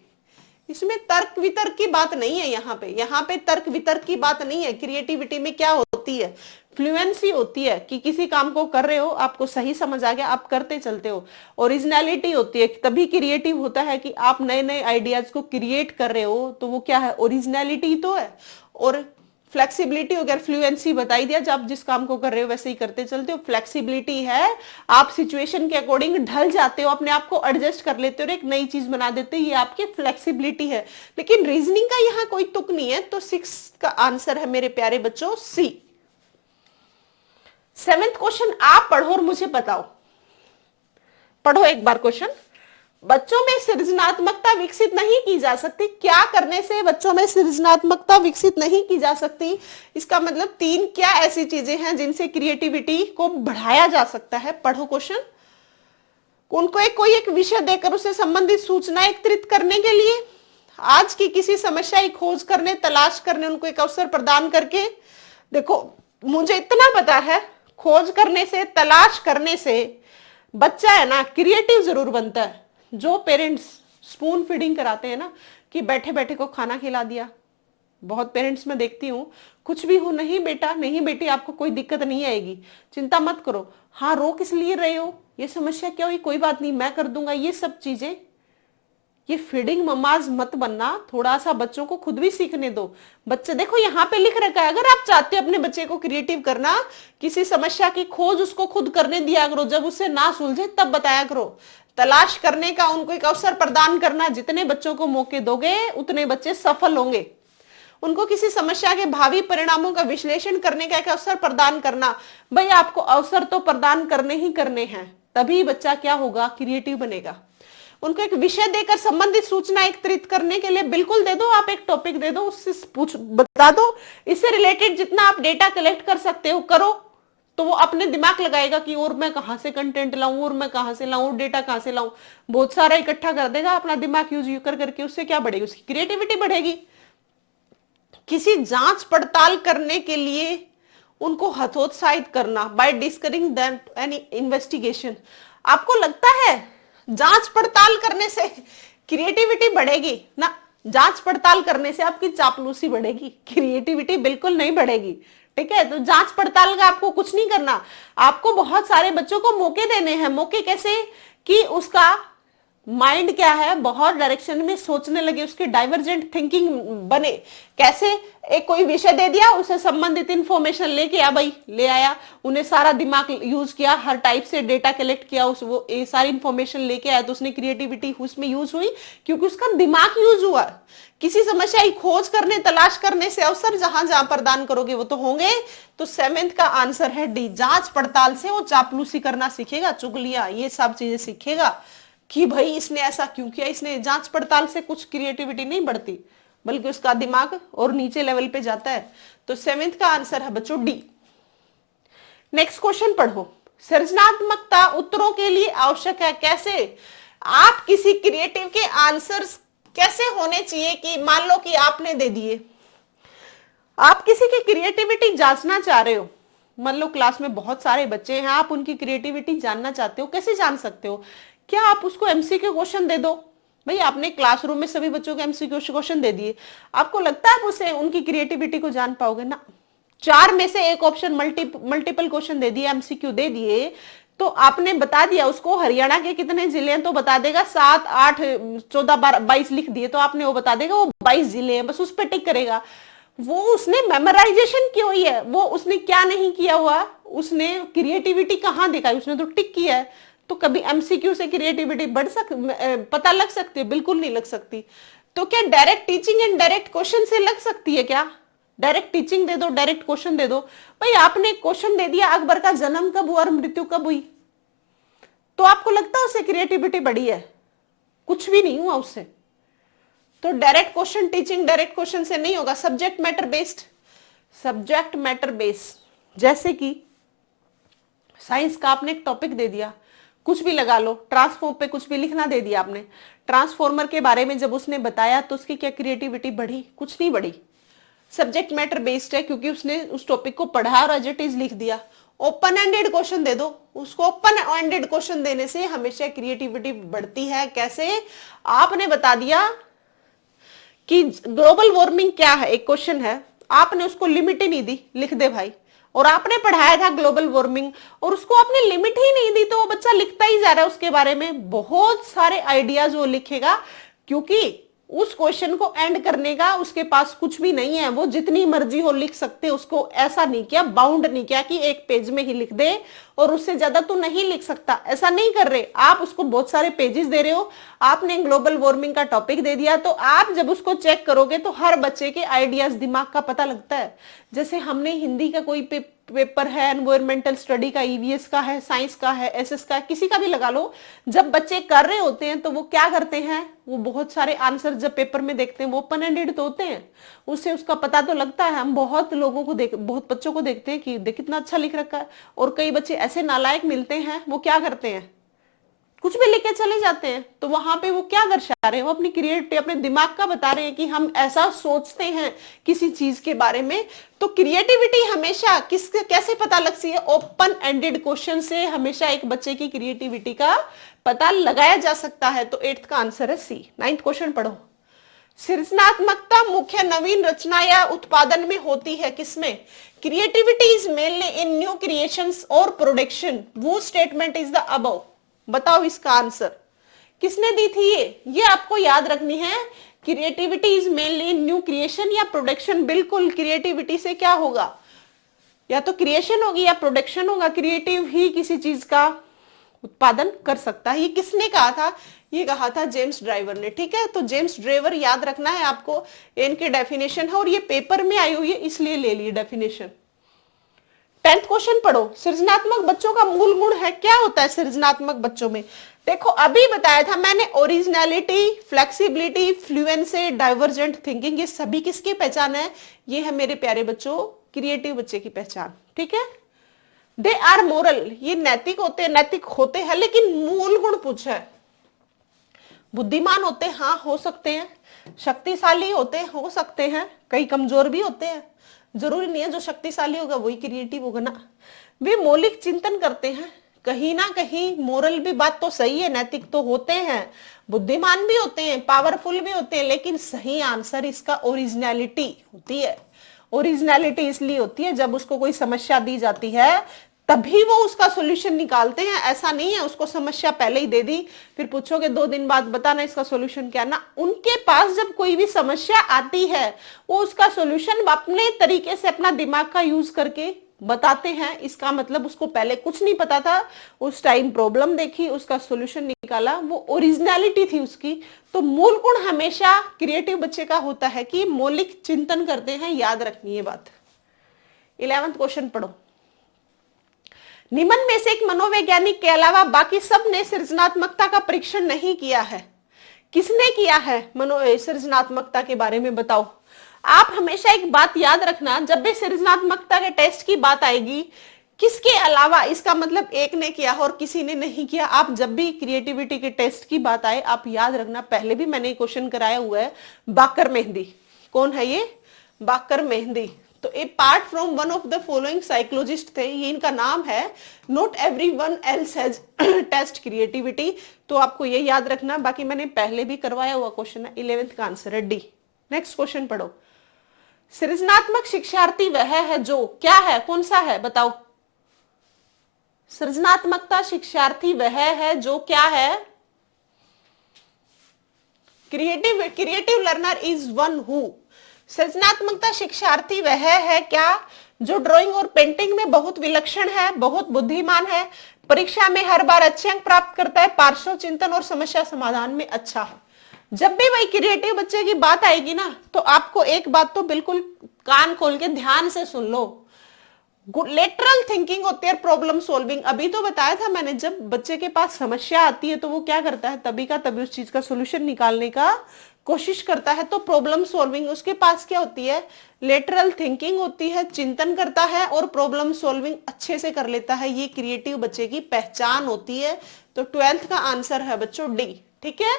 इसमें, तर्क वितर्क की बात नहीं है। यहाँ पे तर्क वितर्क की बात नहीं है। क्रिएटिविटी में क्या होती है? फ्लुएंसी होती है कि किसी काम को कर रहे हो, आपको सही समझ आ गया, आप करते चलते हो। ओरिजिनलिटी होती है, तभी क्रिएटिव होता है कि आप नए नए आइडियाज को क्रिएट कर रहे हो, तो वो क्या है? ओरिजिनलिटी तो है। और फ्लेक्सिबिलिटी अगर फ्लुएंसी बताई दिया, जब आप जिस काम को कर रहे हो वैसे ही करते चलते हो। फ्लेक्सिबिलिटी है, आप सिचुएशन के अकॉर्डिंग ढल जाते हो, अपने आप को एडजस्ट कर लेते हो और एक नई चीज बना देते हो, ये आपकी फ्लेक्सिबिलिटी है। लेकिन रीजनिंग का यहाँ कोई तुक नहीं है, तो 6 का आंसर है मेरे प्यारे बच्चों सी। 7th क्वेश्चन आप पढ़ो और मुझे बताओ। पढ़ो एक बार क्वेश्चन। बच्चों में सृजनात्मकता विकसित नहीं की जा सकती। क्या करने से बच्चों में सृजनात्मकता विकसित नहीं की जा सकती? इसका मतलब 3 क्या ऐसी चीजें हैं जिनसे क्रिएटिविटी को बढ़ाया जा सकता है? पढ़ो क्वेश्चन। उनको कोई एक विषय देकर उससे संबंधित सूचना एकत्रित करने के लिए, आज की किसी समस्या की खोज करने, तलाश करने, उनको एक अवसर प्रदान करके। देखो, मुझे इतना पता है, खोज करने से, तलाश करने से बच्चा है ना क्रिएटिव जरूर बनता है। जो पेरेंट्स स्पून फीडिंग कराते हैं ना, कि बैठे बैठे को खाना खिला दिया, बहुत पेरेंट्स में देखती हूँ, कुछ भी हो, नहीं बेटा नहीं बेटी आपको कोई दिक्कत नहीं आएगी, चिंता मत करो, हाँ रो किस लिए रहे हो, ये समस्या क्या हुई, कोई बात नहीं मैं कर दूंगा, ये सब चीजें। ये फीडिंग ममाज मत बनना, थोड़ा सा बच्चों को खुद भी सीखने दो। बच्चे देखो यहाँ पे लिख रखा है, अगर आप चाहते हो अपने बच्चे को क्रिएटिव करना, किसी समस्या की खोज उसको खुद करने दिया करो, जब उससे ना सुलझे तब बताया करो। तलाश करने का उनको एक अवसर प्रदान करना, जितने बच्चों को मौके दोगे उतने बच्चे सफल होंगे। उनको किसी समस्या के भावी परिणामों का विश्लेषण करने का एक अवसर प्रदान करना। भाई आपको अवसर तो प्रदान करने ही करने हैं, तभी बच्चा क्या होगा, क्रिएटिव बनेगा। उनको एक विषय देकर संबंधित सूचना एकत्रित करने के लिए बिल्कुल दे दो, आप एक टॉपिक दे दो, उससे पूछ बता दो, इससे रिलेटेड जितना आप डेटा कलेक्ट कर सकते हो करो, तो वो अपने दिमाग लगाएगा कि और मैं कहां से कंटेंट लाऊं, और मैं कहां से लाऊं, डेटा कहां से लाऊं, बहुत सारा इकट्ठा कर देगा, अपना दिमाग यूज कर करके, उससे क्या बढ़ेगी, उसकी क्रिएटिविटी बढ़ेगी। किसी जांच पड़ताल करने के लिए उनको हतोत्साहित करना, बाय डिस्करिंग दैट एनी इन्वेस्टिगेशन। आपको लगता है जांच पड़ताल करने से क्रिएटिविटी बढ़ेगी ना? जांच पड़ताल करने से आपकी चापलूसी बढ़ेगी, क्रिएटिविटी बिल्कुल नहीं बढ़ेगी। ठीक है, तो जांच पड़ताल का आपको कुछ नहीं करना, आपको बहुत सारे बच्चों को मौके देने हैं। मौके कैसे कि उसका माइंड क्या है, बहुत डायरेक्शन में सोचने लगे, उसके डाइवर्जेंट थिंकिंग बने। कैसे, एक कोई विषय दे दिया, उसे संबंधित इंफॉर्मेशन लेके आ भाई, ले आया, उन्हें सारा दिमाग यूज किया, हर टाइप से डेटा कलेक्ट किया, उस वो सारी इंफॉर्मेशन लेके आया, तो उसने क्रिएटिविटी उसमें यूज हुई, क्योंकि उसका दिमाग यूज हुआ। किसी समस्या की खोज करने, तलाश करने से अवसर जहां जहां प्रदान करोगे वो तो होंगे। तो 7th का आंसर है डी, जांच पड़ताल से वो चापलूसी करना सीखेगा, चुगलियां, ये सब चीजें सीखेगा कि भाई इसने ऐसा क्यों किया, इसने। जांच पड़ताल से कुछ क्रिएटिविटी नहीं बढ़ती, बल्कि उसका दिमाग और नीचे लेवल पे जाता है। तो 7th का आंसर है बच्चों डी। नेक्स्ट क्वेश्चन पढ़ो। सृजनात्मकता उत्तरों के लिए आवश्यक है। कैसे आप किसी क्रिएटिव के आंसर्स कैसे होने चाहिए कि मान लो कि आपने दे दिए, आप किसी की क्रिएटिविटी जांचना चाह रहे हो, मान लो क्लास में बहुत सारे बच्चे हैं, आप उनकी क्रिएटिविटी जानना चाहते हो, कैसे जान सकते हो? क्या आप उसको एमसीक्यू क्वेश्चन दे दो? भाई आपने क्लासरूम में सभी बच्चों को एमसीक्यू क्वेश्चन दे दिए, आपको लगता है आप उसे उनकी क्रिएटिविटी को जान पाओगे ना? 4 में से एक ऑप्शन मल्टीपल क्वेश्चन दे दिए, एमसीक्यू दे दिए, तो आपने बता दिया उसको हरियाणा के कितने जिले हैं, तो बता देगा 7, 8, 14, 12, 22 लिख दिए, तो आपने वो बता देगा वो 22 जिले हैं, बस उस पर टिक करेगा। वो उसने मेमोराइजेशन की हुई है, वो उसने क्या नहीं किया हुआ, उसने क्रिएटिविटी कहां दिखाई, उसने तो टिक किया है। तो कभी एमसीक्यू से क्रिएटिविटी पता लग सकती है? बिल्कुल नहीं लग सकती। तो क्या direct teaching and direct question से लग सकती है क्या? डायरेक्ट टीचिंग दे दो, डायरेक्ट क्वेश्चन दे दो। भाई आपने क्वेश्चन दे दिया, अकबर का जन्म कब हुआ और मृत्यु कब हुई, तो आपको लगता है उससे क्रिएटिविटी बढ़ी है? कुछ भी नहीं हुआ उससे। तो direct question teaching direct question से नहीं होगा। Subject matter based, subject matter based, जैसे कि साइंस का आपने एक टॉपिक दे दिया, कुछ भी लगा लो, ट्रांसफॉर्म पे कुछ भी लिखना दे दिया आपने, ट्रांसफॉर्मर के बारे में जब उसने बताया तो उसकी क्या क्रिएटिविटी बढ़ी? कुछ नहीं बढ़ी। सब्जेक्ट मैटर बेस्ड है क्योंकि उसने उस टॉपिक को पढ़ा और एज इट इज लिख दिया। ओपन एंडेड क्वेश्चन दे दो, उसको ओपन एंडेड क्वेश्चन देने से हमेशा क्रिएटिविटी बढ़ती है। कैसे? आपने बता दिया कि ग्लोबल वार्मिंग क्या है, एक क्वेश्चन है, आपने उसको लिमिट ही नहीं दी, लिख दे भाई, और आपने पढ़ाया था ग्लोबल वार्मिंग और उसको आपने लिमिट ही नहीं दी, तो वो बच्चा लिखता ही जा रहा है उसके बारे में, बहुत सारे आइडियाज वो लिखेगा, क्योंकि उस क्वेश्चन को एंड करने का उसके पास कुछ भी नहीं है, वो जितनी मर्जी हो लिख सकते। उसको ऐसा नहीं किया, बाउंड नहीं किया कि एक पेज में ही लिख दे और उससे ज्यादा तो नहीं लिख सकता, ऐसा नहीं कर रहे आप। उसको बहुत सारे पेजेस दे रहे हो, आपने ग्लोबल वार्मिंग का टॉपिक दे दिया, तो आप जब उसको चेक करोगे तो हर बच्चे के आइडियाज दिमाग का पता लगता है। जैसे हमने हिंदी का कोई पेपर है, एनवायरमेंटल स्टडी का, ईवीएस का है, साइंस का है, एसएस का है, किसी का भी लगा लो, जब बच्चे कर रहे होते हैं तो वो क्या करते हैं, वो बहुत सारे आंसर जब पेपर में देखते हैं वो ओपन एंडेड तो होते हैं, उससे उसका पता तो लगता है। हम बहुत लोगों को बहुत बच्चों को देखते हैं कि देख कितना अच्छा लिख रखा है, और कई बच्चे ऐसे नालायक मिलते हैं, वो क्या करते हैं, कुछ भी लेके चले जाते हैं। तो वहां पे वो क्या दर्शा रहे हैं, वो अपनी क्रिएटिविटी, अपने दिमाग का बता रहे हैं कि हम ऐसा सोचते हैं किसी चीज के बारे में। तो क्रिएटिविटी हमेशा किसके कैसे पता लग सी है? ओपन एंडेड क्वेश्चन से हमेशा एक बच्चे की क्रिएटिविटी का पता लगाया जा सकता है। तो 8th का आंसर है सी। 9th क्वेश्चन पढ़ो। सृजनात्मकता मुख्य नवीन रचना या उत्पादन में होती है किसमें? Creativity is mainly in new creations और प्रोडक्शन। वो स्टेटमेंट इज द अबव। बताओ इसका आंसर। किसने दी थी ये आपको याद रखनी है। Creativity is mainly in new creation या प्रोडक्शन। बिल्कुल, क्रिएटिविटी से क्या होगा? या तो क्रिएशन होगी या प्रोडक्शन होगा। क्रिएटिव ही किसी चीज का उत्पादन कर सकता है। ये किसने कहा था? ये कहा था जेम्स ड्राइवर ने। ठीक है, तो जेम्स ड्राइवर याद रखना है आपको। इनकी डेफिनेशन है और ये पेपर में आई हुई है इसलिए ले ली डेफिनेशन। 10th क्वेश्चन पढ़ो। सृजनात्मक बच्चों का मूल गुण है। क्या होता है सृजनात्मक बच्चों में? देखो अभी बताया था मैंने, originality, flexibility, fluency, divergent thinking. ये सभी किसकी पहचान है? ये है मेरे प्यारे बच्चों क्रिएटिव बच्चे की पहचान। ठीक है, दे आर मोरल, ये नैतिक होते हैं लेकिन मूल गुण पूछा है। बुद्धिमान होते हैं, हाँ हो सकते हैं। शक्तिशाली होते हैं, हो सकते हैं। कई कमजोर भी होते हैं, जरूरी नहीं है जो शक्तिशाली होगा वही क्रिएटिव होगा ना। वे मौलिक चिंतन करते हैं। कहीं ना कहीं मोरल भी बात तो सही है, नैतिक तो होते हैं, बुद्धिमान भी होते हैं, पावरफुल भी होते हैं, लेकिन सही आंसर इसका ओरिजिनलिटी होती है। ओरिजिनलिटी इसलिए होती है जब उसको कोई समस्या दी जाती है तभी वो उसका सॉल्यूशन निकालते हैं। ऐसा नहीं है उसको समस्या पहले ही दे दी फिर पूछोगे 2 दिन बाद बताना इसका सॉल्यूशन क्या। ना, उनके पास जब कोई भी समस्या आती है वो उसका सॉल्यूशन अपने तरीके से अपना दिमाग का यूज करके बताते हैं। इसका मतलब उसको पहले कुछ नहीं पता था, उस टाइम प्रॉब्लम देखी, उसका सॉल्यूशन निकाला, वो ओरिजिनलिटी थी उसकी। तो मूल गुण हमेशा क्रिएटिव बच्चे का होता है कि मौलिक चिंतन करते हैं। याद रखनी है बात। 11th क्वेश्चन पढ़ो। निम्न में से एक मनोवैज्ञानिक के अलावा बाकी सब ने सृजनात्मकता का परीक्षण नहीं किया है। किसने किया है सृजनात्मकता के बारे में बताओ। आप हमेशा एक बात याद रखना, जब भी सृजनात्मकता के टेस्ट की बात आएगी किसके अलावा, इसका मतलब एक ने किया और किसी ने नहीं किया। आप जब भी क्रिएटिविटी के टेस्ट की बात आए आप याद रखना, पहले भी मैंने क्वेश्चन कराया हुआ है, बाकर मेहंदी। कौन है ये? बाकर मेहंदी। तो a part from one of the following psychologist थे, ये इनका नाम है। Not everyone else has test creativity. तो आपको ये याद रखना, बाकी मैंने पहले भी करवाया हुआ क्वेश्चन है। 11th का आंसर है डी। नेक्स्ट क्वेश्चन पढ़ो। सृजनात्मक शिक्षार्थी वह है जो क्या है, कौन सा है बताओ। सृजनात्मकता शिक्षार्थी वह है जो क्या है? Creative learner is one who. सृजनात्मकता शिक्षार्थी वह है क्या? जो ड्राइंग और पेंटिंग में बहुत विलक्षण है, बहुत बुद्धिमान है, परीक्षा में हर बार अच्छे अंक प्राप्त करता है, पार्श्व चिंतन और समस्या समाधान में अच्छा है। जब भी वही क्रिएटिव बच्चे की बात आएगी ना तो आपको एक बात तो बिल्कुल कान खोल के ध्यान से सुन लो। लेटरल थिंकिंग होती है, प्रॉब्लम सॉल्विंग। अभी तो बताया था मैंने, जब बच्चे के पास समस्या आती है तो वो क्या करता है, तभी का तभी उस चीज का सोल्यूशन निकालने का कोशिश करता है। तो प्रॉब्लम सॉल्विंग उसके पास क्या होती है? लेटरल थिंकिंग होती है, चिंतन करता है और प्रॉब्लम सॉल्विंग अच्छे से कर लेता है। ये क्रिएटिव बच्चे की पहचान होती है। तो 12th का आंसर है बच्चों डी। ठीक है,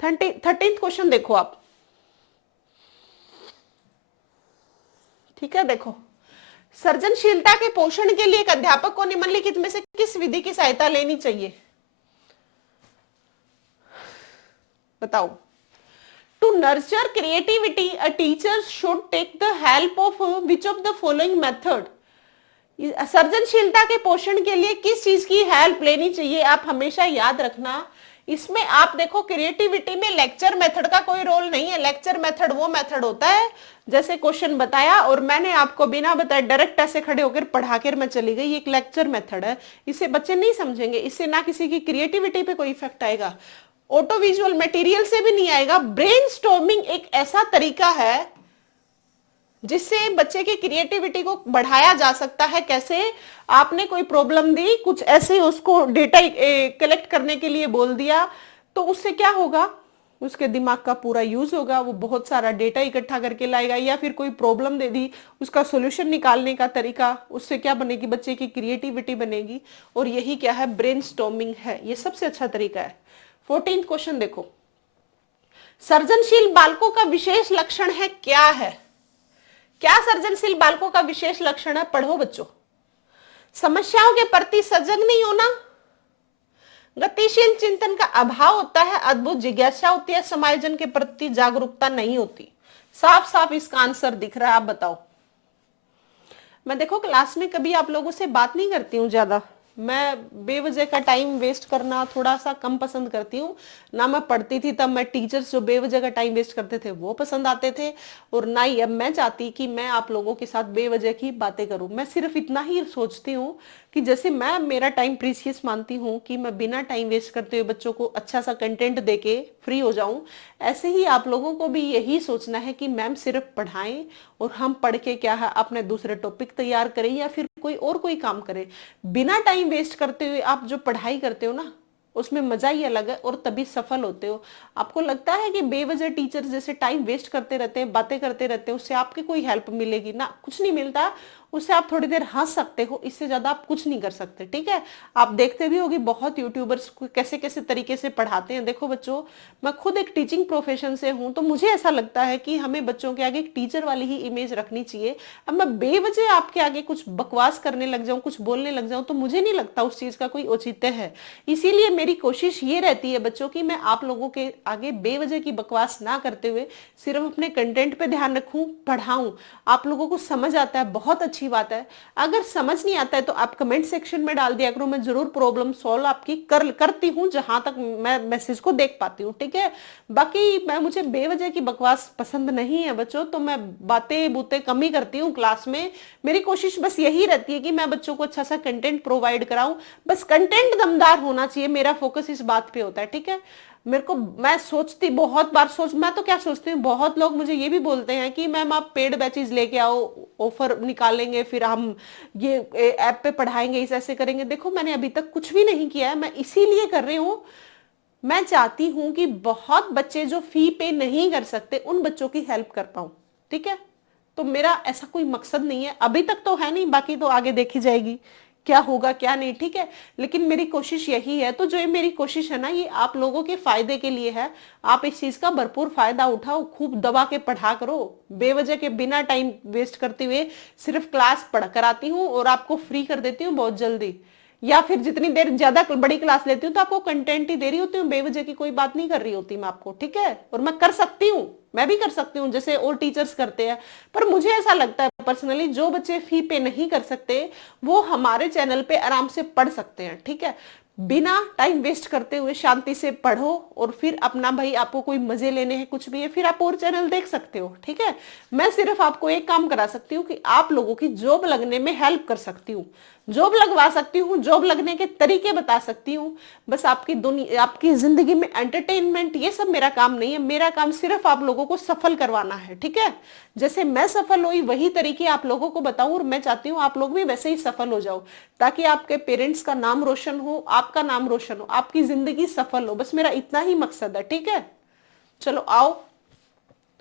13th क्वेश्चन देखो आप। ठीक है, देखो, सृजनशीलता के पोषण के लिए एक अध्यापक को निम्नलिखित में से किस विधि की सहायता लेनी चाहिए? बताओ। To nurture creativity a teacher should take the help of which of the following method. सृजनशीलता के पोषण के लिए किस चीज की हेल्प लेनी चाहिए? आप हमेशा याद रखना, इसमें आप देखो क्रिएटिविटी में लेक्चर मेथड का कोई रोल नहीं है। लेक्चर मेथड वो मेथड होता है जैसे क्वेश्चन बताया और मैंने आपको बिना बताए डायरेक्ट ऐसे खड़े होकर पढ़ा कर मैं चली गई, एक लेक्चर मेथड है। इसे बच्चे नहीं समझेंगे, इससे ना किसी की क्रिएटिविटी पे कोई इफेक्ट आएगा, ऑटो विजुअल मटेरियल से भी नहीं आएगा। ब्रेनस्टॉर्मिंग एक ऐसा तरीका है जिससे बच्चे की क्रिएटिविटी को बढ़ाया जा सकता है। कैसे? आपने कोई प्रॉब्लम दी, कुछ ऐसे उसको डेटा कलेक्ट करने के लिए बोल दिया, तो उससे क्या होगा, उसके दिमाग का पूरा यूज होगा, वो बहुत सारा डेटा इकट्ठा करके लाएगा। या फिर कोई प्रॉब्लम दे दी, उसका सॉल्यूशन निकालने का तरीका, उससे क्या बनेगी, बच्चे की क्रिएटिविटी बनेगी। और यही क्या है, ब्रेनस्टॉर्मिंग है, ये सबसे अच्छा तरीका है। 14th क्वेश्चन देखो, सृजनशील बालकों का विशेष लक्षण है क्या है? क्या सृजनशील बालकों का विशेष लक्षण है? पढ़ो बच्चों। समस्याओं के प्रति सजग नहीं होना, गतिशील चिंतन का अभाव होता है, अद्भुत जिज्ञासा होती है, समायोजन के प्रति जागरूकता नहीं होती। साफ साफ इसका आंसर दिख रहा है, आप बताओ। मैं देखो क्लास में कभी आप लोगों से बात नहीं करती हूँ ज्यादा, मैं बेवजह का टाइम वेस्ट करना थोड़ा सा कम पसंद करती हूँ। ना मैं पढ़ती थी तब मैं टीचर्स जो बेवजह का टाइम वेस्ट करते थे वो पसंद आते थे, और ना ही अब मैं चाहती कि मैं आप लोगों के साथ बेवजह की बातें करूं। मैं सिर्फ इतना ही सोचती हूँ कि जैसे मैं मेरा टाइम प्रीशियस मानती हूँ कि मैं बिना टाइम वेस्ट करते हुए बच्चों को अच्छा सा कंटेंट देके फ्री हो जाऊं, ऐसे ही आप लोगों को भी यही सोचना है कि मैम सिर्फ पढ़ाएं और हम पढ़ के क्या है अपने दूसरे टॉपिक तैयार करें या फिर कोई काम करें। बिना टाइम वेस्ट करते हुए आप जो पढ़ाई करते हो ना, उसमें मजा ही अलग है और तभी सफल होते हो। आपको लगता है कि बेवजह टीचर्स जैसे टाइम वेस्ट करते रहते हैं, बातें करते रहते हैं, उससे आपकी कोई हेल्प मिलेगी ना? कुछ नहीं मिलता। उससे आप थोड़ी देर हंस सकते हो, इससे ज्यादा आप कुछ नहीं कर सकते, ठीक है। आप देखते भी होगी बहुत यूट्यूबर्स कैसे कैसे तरीके से पढ़ाते हैं। देखो बच्चों, मैं खुद एक टीचिंग प्रोफेशन से हूं, तो मुझे ऐसा लगता है कि हमें बच्चों के आगे एक टीचर वाली ही इमेज रखनी चाहिए। अब मैं बेवजह आपके आगे कुछ बकवास करने लग जाऊं, कुछ बोलने लग जाऊं, तो मुझे नहीं लगता उस चीज का कोई औचित्य है। इसीलिए मेरी कोशिश ये रहती है बच्चों की मैं आप लोगों के आगे बेवजह की बकवास ना करते हुए सिर्फ अपने कंटेंट पे ध्यान रखूं, पढ़ाऊं। आप लोगों को समझ आता है, बहुत अच्छी बात है। अगर समझ नहीं आता है तो आप कमेंट सेक्शन में डाल दिया करो, मैं जरूर प्रॉब्लम सॉल्व आपकी करती हूँ जहां तक मैं मैसेज को देख पाती हूँ, ठीक है। बाकी मुझे बेवजह की बकवास पसंद नहीं है बच्चों, तो मैं बातें बूतें कम ही करती हूँ क्लास में। मेरी कोशिश बस यही रहती है कि मैं बच्चों को अच्छा सा कंटेंट प्रोवाइड कराऊं, बस कंटेंट दमदार होना चाहिए, मेरा फोकस इस बात पे होता है, ठीक है। मेरे को मैं सोचती बहुत बार मैं तो क्या सोचती हूँ, बहुत लोग मुझे ये भी बोलते हैं कि मैम आप पेड बैचेस लेके आओ, ऑफर निकालेंगे, फिर हम ये ऐप पे पढ़ाएंगे, इस ऐसे करेंगे। देखो मैंने अभी तक कुछ भी नहीं किया है, मैं इसीलिए कर रही हूँ। मैं चाहती हूँ कि बहुत बच्चे जो फी पे नहीं कर सकते उन बच्चों की हेल्प कर पाऊं, ठीक है। तो मेरा ऐसा कोई मकसद नहीं है, अभी तक तो है नहीं, बाकी तो आगे देखी जाएगी क्या होगा क्या नहीं, ठीक है। लेकिन मेरी कोशिश यही है, तो जो ये मेरी कोशिश है ना, ये आप लोगों के फायदे के लिए है। आप इस चीज का भरपूर फायदा उठाओ, खूब दबा के पढ़ा करो, बेवजह के बिना टाइम वेस्ट करते हुए सिर्फ क्लास पढ़ कर आती हूँ और आपको फ्री कर देती हूँ बहुत जल्दी। या फिर जितनी देर ज्यादा बड़ी क्लास लेती हूँ तो आपको कंटेंट ही दे रही होती हूँ, बेवजह की कोई बात नहीं कर रही होती मैं आपको, ठीक है। और मैं कर सकती हूँ, मैं भी कर सकती हूँ जैसे और टीचर्स करते हैं। पर मुझे ऐसा लगता है पर्सनली, जो बच्चे फी पे नहीं कर सकते वो हमारे चैनल पे आराम से पढ़ सकते हैं, ठीक है। बिना टाइम वेस्ट करते हुए शांति से पढ़ो, और फिर अपना भाई आपको कोई मजे लेने हैं कुछ भी है, फिर आप और चैनल देख सकते हो, ठीक है। मैं सिर्फ आपको एक काम करा सकती हूँ कि आप लोगों की जॉब लगने में हेल्प कर सकती हूँ, जॉब लगवा सकती हूँ, जॉब लगने के तरीके बता सकती हूँ। बस आपकी दुनिया, आपकी जिंदगी में एंटरटेनमेंट, ये सब मेरा काम नहीं है। मेरा काम सिर्फ आप लोगों को सफल करवाना है, ठीक है। जैसे मैं सफल हुई वही तरीके आप लोगों को बताऊं, और मैं चाहती हूँ आप लोग भी वैसे ही सफल हो जाओ, ताकि आपके पेरेंट्स का नाम रोशन हो, आपका नाम रोशन हो, आपकी जिंदगी सफल हो। बस मेरा इतना ही मकसद है, ठीक है। चलो आओ।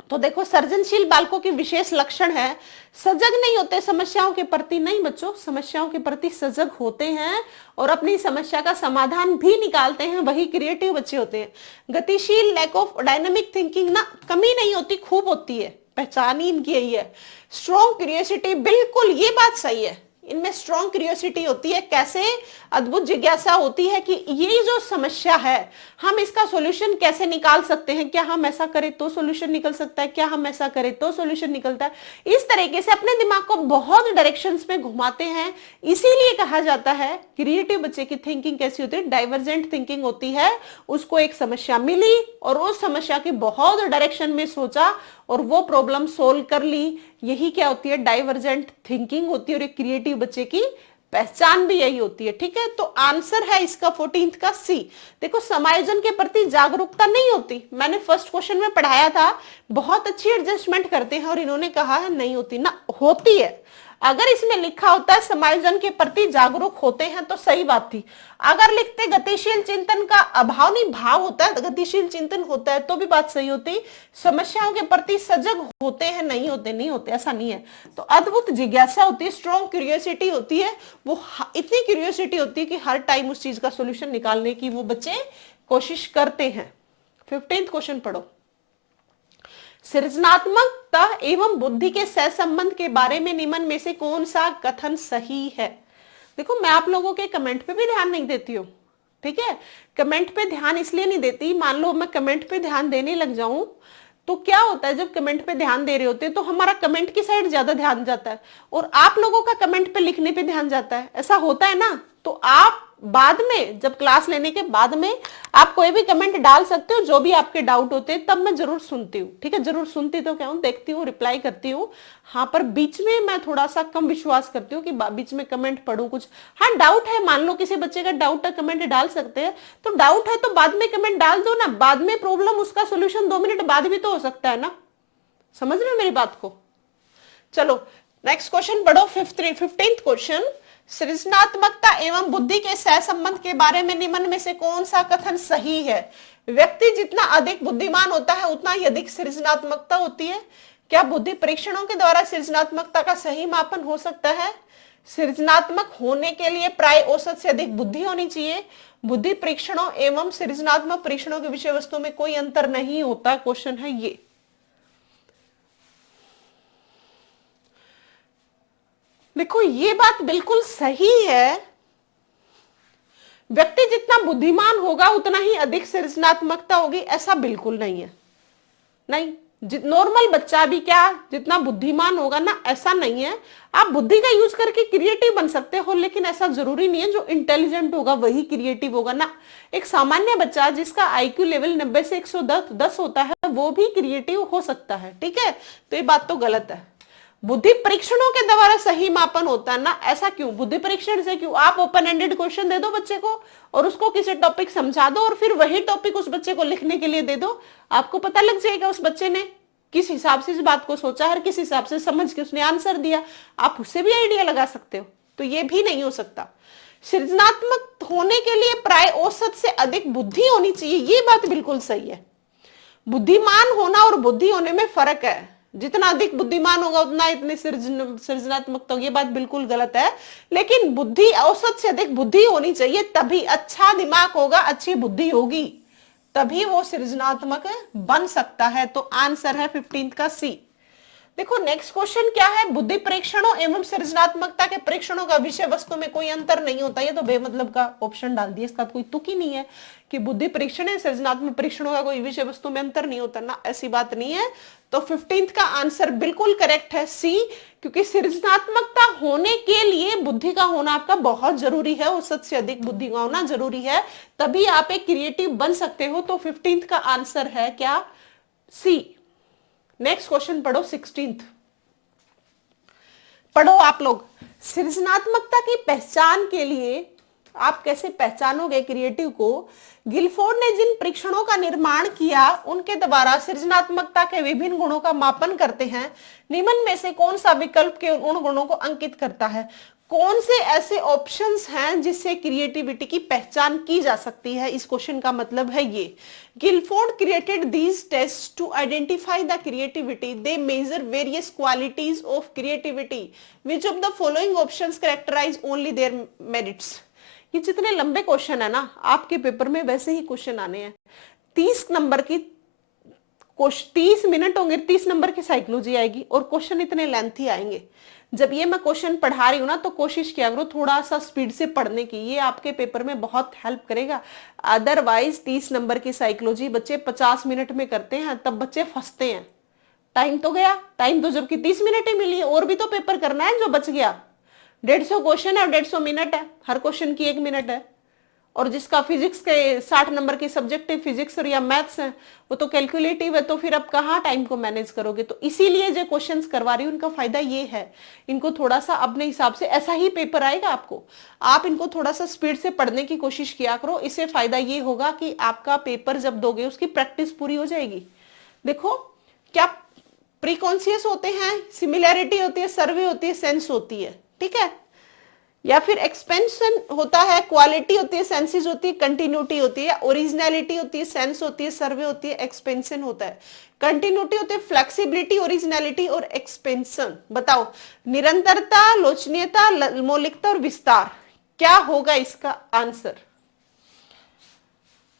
तो देखो, सर्जनशील बालकों की विशेष लक्षण है, सजग नहीं होते समस्याओं के प्रति। नहीं बच्चों, समस्याओं के प्रति सजग होते हैं और अपनी समस्या का समाधान भी निकालते हैं, वही क्रिएटिव बच्चे होते हैं। गतिशील, लैक ऑफ डायनामिक थिंकिंग ना, कमी नहीं होती, खूब होती है, पहचान ही इनकी यही है। स्ट्रॉन्ग क्यूरियोसिटी, बिल्कुल ये बात सही है, इनमें स्ट्रॉन्ग क्यूरियोसिटी होती है। कैसे? अद्भुत जिज्ञासा होती है कि ये जो समस्या है हम इसका सॉल्यूशन कैसे निकाल सकते हैं, क्या हम ऐसा करें तो सॉल्यूशन निकल सकता है, क्या हम ऐसा करें तो सॉल्यूशन निकलता है। इस तरीके से अपने दिमाग को बहुत डायरेक्शंस में घुमाते हैं। इसीलिए कहा जाता है क्रिएटिव बच्चे की थिंकिंग कैसी होती है, डाइवर्जेंट थिंकिंग होती है। उसको एक समस्या मिली और उस समस्या की बहुत डायरेक्शन में सोचा और वो प्रॉब्लम सोल्व कर ली, यही क्या होती है, डाइवर्जेंट थिंकिंग होती है। और एक क्रिएटिव बच्चे की पहचान भी यही होती है, ठीक है। तो आंसर है इसका 14th का सी। देखो, समायोजन के प्रति जागरूकता नहीं होती, मैंने फर्स्ट क्वेश्चन में पढ़ाया था, बहुत अच्छी एडजस्टमेंट करते हैं, और इन्होंने कहा है नहीं होती ना, होती है। अगर इसमें लिखा होता है समायोजन के प्रति जागरूक होते हैं तो सही बात थी। अगर लिखते गतिशील चिंतन का अभाव नहीं, भाव होता है, गतिशील चिंतन होता है, तो भी बात सही होती। समस्याओं के प्रति सजग होते हैं, नहीं होते, नहीं होते, ऐसा नहीं है। तो अद्भुत जिज्ञासा होती है, स्ट्रॉन्ग क्यूरियोसिटी होती है, वो इतनी क्यूरियोसिटी होती है कि हर टाइम उस चीज का सोल्यूशन निकालने की वो बच्चे कोशिश करते हैं। 15th क्वेश्चन पढ़ो। सृजनात्मकता एवं बुद्धि के सहसंबंध के बारे में निम्न में से कौन सा कथन सही है? देखो, मैं आप लोगों के कमेंट पे भी ध्यान नहीं देती हूँ, ठीक है। कमेंट पे ध्यान इसलिए नहीं देती, मान लो मैं कमेंट पे ध्यान देने लग जाऊं तो क्या होता है, जब कमेंट पे ध्यान दे रहे होते हैं तो हमारा कमेंट की साइड ज्यादा ध्यान जाता है और आप लोगों का कमेंट पे लिखने पे ध्यान जाता है, ऐसा होता है ना। तो आप बाद में जब क्लास लेने के बाद में आप कोई भी कमेंट डाल सकते हो, जो भी आपके डाउट होते हैं, तब मैं जरूर सुनती हूँ, ठीक है। जरूर सुनती तो क्या हूँ, देखती हूँ, रिप्लाई करती हूँ। हाँ, पर बीच में मैं थोड़ा सा कम विश्वास करती हूँ कि बीच में कमेंट पढ़ूं कुछ। हाँ, डाउट है, मान लो किसी बच्चे का डाउट है, कमेंट डाल सकते हैं। तो डाउट है तो बाद में कमेंट डाल दो ना, बाद में प्रॉब्लम उसका सोल्यूशन 2 मिनट बाद भी तो हो सकता है ना। समझ रहे हो मेरी बात को। चलो नेक्स्ट क्वेश्चन पढ़ो। 15th क्वेश्चन, सृजनात्मकता एवं बुद्धि के सहसंबंध के बारे में निम्न में से कौन सा कथन सही है? व्यक्ति जितना अधिक बुद्धिमान होता है उतना ही अधिक सृजनात्मकता होती है। क्या बुद्धि परीक्षणों के द्वारा सृजनात्मकता का सही मापन हो सकता है? सृजनात्मक होने के लिए प्राय औसत से अधिक बुद्धि होनी चाहिए। बुद्धि परीक्षणों एवं सृजनात्मक परीक्षणों के विषय वस्तु में कोई अंतर नहीं होता। क्वेश्चन है ये। देखो ये बात बिल्कुल सही है, व्यक्ति जितना बुद्धिमान होगा उतना ही अधिक सृजनात्मकता होगी, ऐसा बिल्कुल नहीं है। नहीं, नॉर्मल बच्चा भी क्या जितना बुद्धिमान होगा ना, ऐसा नहीं है। आप बुद्धि का यूज करके क्रिएटिव बन सकते हो, लेकिन ऐसा जरूरी नहीं है जो इंटेलिजेंट होगा वही क्रिएटिव होगा ना। एक सामान्य बच्चा जिसका आईक्यू लेवल 90 से 110 होता है वो भी क्रिएटिव हो सकता है, ठीक है। तो ये बात तो गलत है। बुद्धि परीक्षणों के द्वारा सही मापन होता है ना, ऐसा क्यों? बुद्धि परीक्षण से क्यों? आप ओपन एंडेड क्वेश्चन दे दो बच्चे को और उसको किसी टॉपिक समझा दो और फिर वही टॉपिक उस बच्चे को लिखने के लिए दे दो, आपको पता लग जाएगा उस बच्चे ने किस हिसाब से इस बात को सोचा है, किस हिसाब से समझ के उसने आंसर दिया। आप उससे भी आइडिया लगा सकते हो। तो ये भी नहीं हो सकता। सृजनात्मक होने के लिए प्राय औसत से अधिक बुद्धि होनी चाहिए, ये बात बिल्कुल सही है। बुद्धिमान होना और बुद्धि होने में फर्क है। जितना अधिक बुद्धिमान होगा उतना इतनी सृजनात्मकता होगी, ये बात बिल्कुल गलत है। लेकिन बुद्धि औसत से अधिक बुद्धि होनी चाहिए, तभी अच्छा दिमाग होगा, अच्छी बुद्धि होगी, तभी वो सृजनात्मक बन सकता है। तो आंसर है 15th का सी। देखो नेक्स्ट क्वेश्चन क्या है, बुद्धि परीक्षणों एवं सृजनात्मकता के परीक्षणों का विषय वस्तु में कोई अंतर नहीं होता। ये तो बेमतलब का ऑप्शन डाल दिया, इसका कोई तुक ही नहीं है कि बुद्धि परीक्षण है सृजनात्मक परीक्षणों का कोई विषय वस्तु में अंतर नहीं होता ना, ऐसी बात नहीं है। तो 15th का आंसर बिल्कुल करेक्ट है सी, क्योंकि सृजनात्मकता होने के लिए बुद्धि का होना आपका बहुत जरूरी है, औसत से अधिक बुद्धि का होना जरूरी है, तभी आप एक क्रिएटिव बन सकते हो। तो 15th का आंसर है क्या? सी। नेक्स्ट क्वेश्चन पढ़ो 16th। पढ़ो आप लोग। सृजनात्मकता की पहचान के लिए आप कैसे पहचानोगे क्रिएटिव को? गिलफोर्ड ने जिन परीक्षणों का निर्माण किया उनके द्वारा सृजनात्मकता के विभिन्न गुणों का मापन करते हैं। निम्न में से कौन सा विकल्प के उन गुणों को अंकित करता है? कौन से ऐसे ऑप्शंस हैं जिससे क्रिएटिविटी की पहचान की जा सकती है? इस क्वेश्चन का मतलब है ये। Guilford created these test to identify the creativity. They measure various qualities of creativity. Which of the following options characterise only their merits. ये जितने लंबे क्वेश्चन है ना आपके पेपर में वैसे ही क्वेश्चन आने हैं। 30 नंबर की 30 मिनट होंगे, 30 नंबर की साइकोलॉजी आएगी और क्वेश्चन इतने लेंथी आएंगे। जब ये मैं क्वेश्चन पढ़ा रही हूँ ना तो कोशिश किया करो थोड़ा सा स्पीड से पढ़ने की, ये आपके पेपर में बहुत हेल्प करेगा। अदरवाइज 30 नंबर की साइकोलॉजी बच्चे 50 मिनट में करते हैं, तब बच्चे फंसते हैं। टाइम तो गया, टाइम तो जबकि 30 मिनट ही मिली है, और भी तो पेपर करना है जो बच गया। 150 क्वेश्चन है और 150 मिनट है, हर क्वेश्चन की 1 मिनट है। और जिसका फिजिक्स के 60 नंबर की सब्जेक्टिव फिजिक्स और या मैथ्स है वो तो कैलकुलेटिव है, तो फिर अब कहाँ टाइम को मैनेज करोगे? तो इसीलिए जो क्वेश्चंस करवा रही हूँ उनका फायदा ये है, इनको थोड़ा सा अपने हिसाब से, ऐसा ही पेपर आएगा आपको, आप इनको थोड़ा सा स्पीड से पढ़ने की कोशिश किया करो। इससे फायदा ये होगा कि आपका पेपर जब दोगे उसकी प्रैक्टिस पूरी हो जाएगी। देखो क्या प्रीकॉन्शियस होते हैं, सिमिलैरिटी होती है, सर्वे होती है, सेंस होती है, ठीक है, या फिर एक्सपेंशन होता है, क्वालिटी होती है, सेंसेस होती है, कंटिन्यूटी होती है, ओरिजिनलिटी होती है, सेंस होती है, सर्वे होती है, एक्सपेंशन होता है। कंटिन्यूटी होती है फ्लेक्सिबिलिटी, ओरिजिनलिटी और एक्सपेंशन। बताओ निरंतरता, लोचनीयता, मौलिकता और विस्तार, क्या होगा इसका आंसर?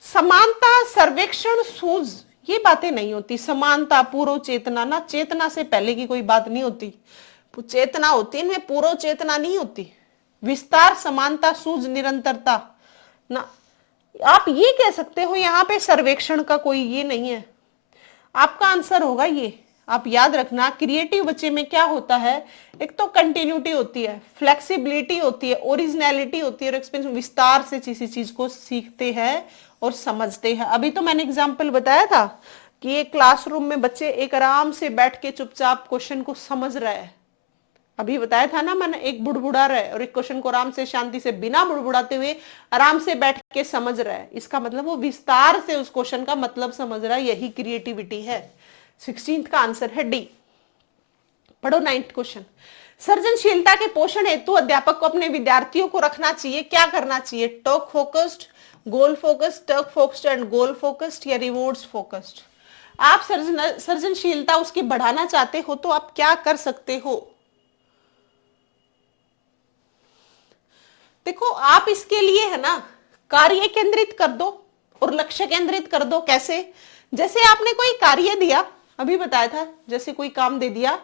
समानता, सर्वेक्षण, सूझ, ये बातें नहीं होती। समानता, पूर्व चेतना, ना चेतना से पहले की कोई बात नहीं होती, चेतना होती है, इनमें पूर्व चेतना नहीं होती। विस्तार, समानता, सूझ, निरंतरता ना, आप ये कह सकते हो यहाँ पे सर्वेक्षण का कोई ये नहीं है, आपका आंसर होगा ये। आप याद रखना क्रिएटिव बच्चे में क्या होता है, एक तो कंटिन्यूटी होती है, फ्लेक्सिबिलिटी होती है, ओरिजिनलिटी होती है, और एक्सपीरियंस, विस्तार से किसी चीज को सीखते हैं और समझते हैं। अभी तो मैंने एग्जाम्पल बताया था कि एक क्लासरूम में बच्चे एक आराम से बैठ के चुपचाप क्वेश्चन को समझ रहे हैं। अभी बताया था ना मैंने, एक बुड़बुड़ा रहा है और एक क्वेश्चन को आराम से शांति से बिना बुड़बुड़ाते हुए आराम से बैठ के समझ रहा है। इसका मतलब वो विस्तार से उस क्वेश्चन का मतलब समझ रहा है, यही क्रिएटिविटी है। 16th का आंसर है डी। पढ़ो 9th क्वेश्चन। सृजनशीलता के पोषण हेतु अध्यापक को अपने विद्यार्थियों को रखना चाहिए, क्या करना चाहिए? Talk focused, goal focused, talk focused and goal focused, या रिवॉर्ड्स फोकस्ड? आप सृजनशीलता उसकी बढ़ाना चाहते हो तो आप क्या कर सकते हो? देखो आप इसके लिए है ना, कार्य केंद्रित कर दो और लक्ष्य केंद्रित कर दो। कैसे? जैसे आपने कोई कार्य दिया, अभी बताया था, जैसे कोई काम दे दिया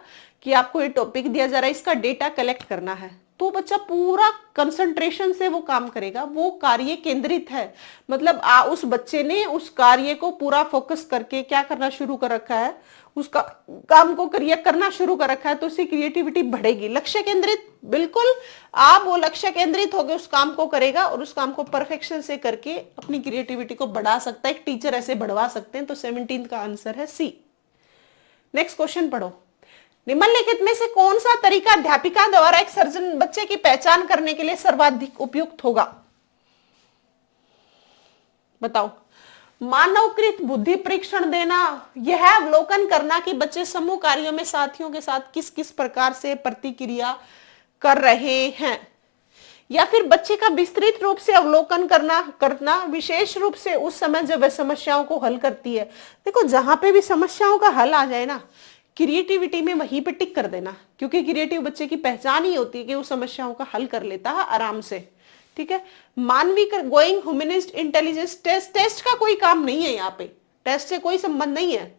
कि आपको ये टॉपिक दिया जा रहा है, इसका डेटा कलेक्ट करना है, तो बच्चा पूरा कंसंट्रेशन से वो काम करेगा, वो कार्य केंद्रित है। मतलब उस बच्चे ने उस कार्य को पूरा फोकस करके क्या करना शुरू कर रखा है, उसका काम को करना शुरू कर रखा है, तो उसकी क्रिएटिविटी बढ़ेगी। लक्ष्य केंद्रित, बिल्कुल आप वो लक्ष्य केंद्रित होकर उस काम को करेगा और उस काम को परफेक्शन से करके अपनी क्रिएटिविटी को बढ़ा सकता है। एक टीचर ऐसे बढ़वा सकते हैं। तो 17 का आंसर है सी। नेक्स्ट क्वेश्चन पढ़ो। निम्नलिखित में से कौन सा तरीका अध्यापिका द्वारा एक सर्जन बच्चे की पहचान करने के लिए सर्वाधिक उपयुक्त होगा? बताओ। मानवकृत बुद्धि परीक्षण देना, यह अवलोकन करना कि बच्चे समूह कार्यों में साथियों के साथ किस किस प्रकार से प्रतिक्रिया कर रहे हैं, या फिर बच्चे का विस्तृत रूप से अवलोकन करना विशेष रूप से उस समय जब वह समस्याओं को हल करती है। देखो जहां पे भी समस्याओं का हल आ जाए ना, क्रिएटिविटी में वहीं पे टिक कर देना, क्योंकि क्रिएटिव बच्चे की पहचान ही होती है कि वो समस्याओं का हल कर लेता है आराम से। ठीक है। मानवीय गोइंग ह्यूमनिस्ट इंटेलिजेंस टेस्ट का कोई काम नहीं है यहाँ पे, टेस्ट से कोई संबंध नहीं है।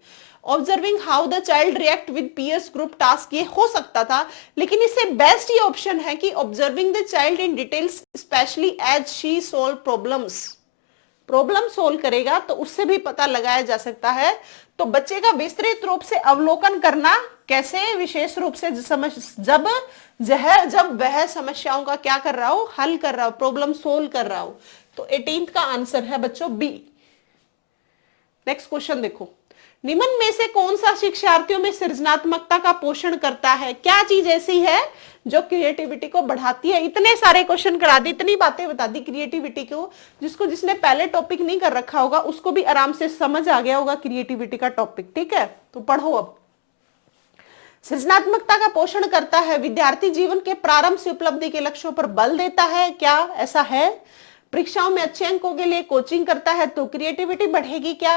Observing how the child react with peers group task, ये हो सकता था, लेकिन इससे बेस्ट ये ऑप्शन है कि observing the child in details specially as she solve problem solve करेगा तो उससे भी पता लगाया जा सकता है। तो बच्चे का विस्तृत रूप से अवलोकन करना कैसे? विशेष रूप से जब वह समस्याओं का क्या कर रहा हो, हल कर रहा हो, प्रॉब्लम सोल्व कर रहा हो। तो 18 का आंसर है बच्चों बी। नेक्स्ट क्वेश्चन देखो। निम्न में से कौन सा शिक्षार्थियों में सृजनात्मकता का पोषण करता है? क्या चीज ऐसी है जो क्रिएटिविटी को बढ़ाती है? इतने सारे क्वेश्चन करा दी, इतनी बातें बता दी क्रिएटिविटी को, जिसने पहले टॉपिक नहीं कर रखा होगा उसको भी आराम से समझ आ गया होगा क्रिएटिविटी का टॉपिक। ठीक है, तो पढ़ो अब। सृजनात्मकता का पोषण करता है, विद्यार्थी जीवन के प्रारंभ से उपलब्धि के लक्ष्यों पर बल देता है, क्या ऐसा है? परीक्षाओं में अच्छे अंकों के लिए कोचिंग करता है तो क्रिएटिविटी बढ़ेगी क्या?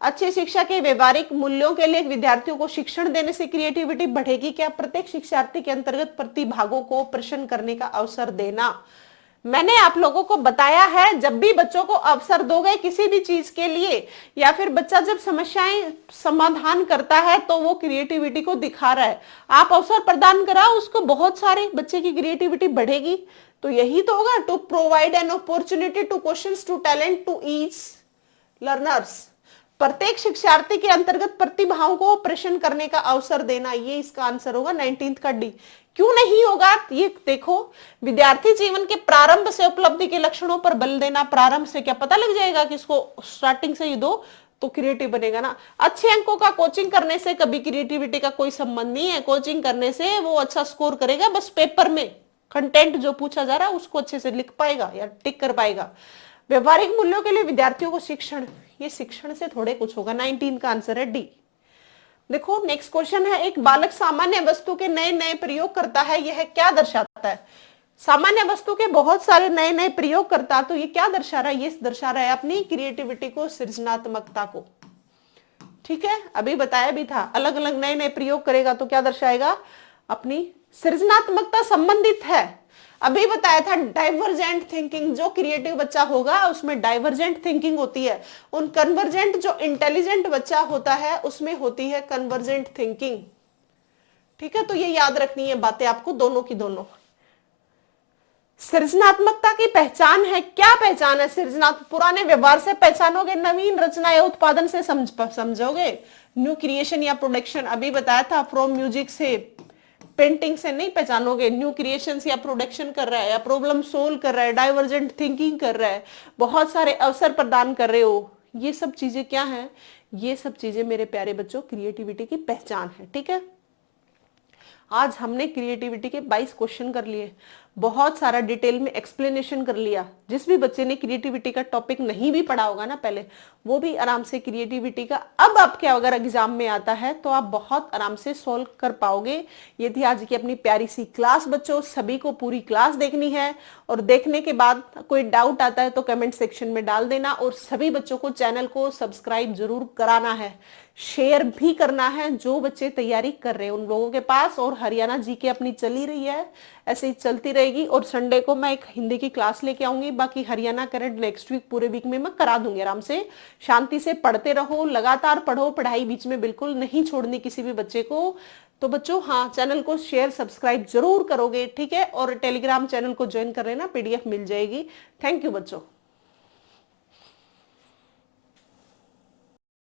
अच्छी शिक्षा के व्यवहारिक मूल्यों के लिए विद्यार्थियों को शिक्षण देने से क्रिएटिविटी बढ़ेगी क्या? प्रत्येक शिक्षार्थी के अंतर्गत प्रतिभागों को प्रश्न करने का अवसर देना। मैंने आप लोगों को बताया है, जब भी बच्चों को अवसर दोगे किसी भी चीज के लिए, या फिर बच्चा जब समस्याएं समाधान करता है तो वो क्रिएटिविटी को दिखा रहा है। आप अवसर प्रदान कराओ उसको, बहुत सारे बच्चे की क्रिएटिविटी बढ़ेगी। तो यही तो होगा, to provide an opportunity to questions to talent to each learners. प्रत्येक शिक्षार्थी के अंतर्गत प्रतिभाओं को प्रश्न करने का अवसर देना, ये इसका आंसर होगा 19th का डी। क्यों नहीं होगा? ये देखो, विद्यार्थी जीवन के प्रारंभ से उपलब्धि के लक्षणों पर बल देना। प्रारंभ से क्या पता लग जाएगा कि इसको स्टार्टिंग से ही दो तो क्रिएटिव बनेगा ना। अच्छे अंकों का कोचिंग करने से कभी क्रिएटिविटी का कोई संबंध नहीं है। कोचिंग करने से वो अच्छा स्कोर करेगा, बस पेपर में कंटेंट जो पूछा जा रहा है उसको अच्छे से लिख पाएगा या टिक कर पाएगा। व्यवहारिक मूल्यों के लिए विद्यार्थियों को शिक्षण, ये शिक्षण से थोड़े कुछ होगा। 19 का आंसर है डी। देखो नेक्स्ट क्वेश्चन है, एक बालक सामान्य वस्तु के नए नए प्रयोग करता है, यह क्या दर्शाता है? सामान्य वस्तु के बहुत सारे नए नए प्रयोग करता, तो ये क्या दर्शा रहा है? ये दर्शा रहा है अपनी क्रिएटिविटी को, सृजनात्मकता को। ठीक है, अभी बताया भी था, अलग अलग नए नए प्रयोग करेगा तो क्या दर्शाएगा? अपनी सृजनात्मकता संबंधित है। अभी बताया था डाइवर्जेंट थिंकिंग, जो क्रिएटिव बच्चा होगा उसमें डाइवर्जेंट थिंकिंग होती है। उन कन्वर्जेंट, जो इंटेलिजेंट बच्चा होता है उसमें होती है कन्वर्जेंट थिंकिंग। ठीक है, तो ये याद रखनी है बातें आपको, दोनों की दोनों। सृजनात्मकता की पहचान है, क्या पहचान है सृजनात्मक? पुराने व्यवहार से पहचानोगे, नवीन रचना या उत्पादन से समझोगे। न्यू क्रिएशन या प्रोडक्शन, अभी बताया था, फ्रॉम म्यूजिक से, पेंटिंग से नहीं पहचानोगे। न्यू क्रिएशन या प्रोडक्शन कर रहा है, या प्रॉब्लम सोल्व कर रहा है, डाइवर्जेंट थिंकिंग कर रहा है, बहुत सारे अवसर प्रदान कर रहे हो, ये सब चीजें क्या है? ये सब चीजें मेरे प्यारे बच्चों क्रिएटिविटी की पहचान है। ठीक है, आज हमने क्रिएटिविटी के 22 क्वेश्चन कर लिए, बहुत सारा डिटेल में एक्सप्लेनेशन कर लिया। जिस भी बच्चे ने क्रिएटिविटी का टॉपिक नहीं भी पढ़ा होगा ना पहले, वो भी आराम से क्रिएटिविटी का अब आपके अगर एग्जाम में आता है तो आप बहुत आराम से सॉल्व कर पाओगे। ये थी आज की अपनी प्यारी सी क्लास बच्चों, सभी को पूरी क्लास देखनी है, और देखने के बाद कोई डाउट आता है तो कमेंट सेक्शन में डाल देना, और सभी बच्चों को चैनल को सब्सक्राइब जरूर कराना है, शेयर भी करना है जो बच्चे तैयारी कर रहे हैं उन लोगों के पास। और हरियाणा जीके अपनी चली रही है, ऐसे ही चलती रहेगी, और संडे को मैं एक हिंदी की क्लास लेके आऊंगी। बाकी हरियाणा करंट नेक्स्ट वीक पूरे वीक में मैं करा दूंगी। आराम से शांति से पढ़ते रहो, लगातार पढ़ो, पढ़ाई बीच में बिल्कुल नहीं छोड़नी किसी भी बच्चे को। तो बच्चों हाँ, चैनल को शेयर सब्सक्राइब जरूर करोगे, ठीक है, और टेलीग्राम चैनल को ज्वाइन कर लेना, PDF मिल जाएगी। थैंक यू बच्चों।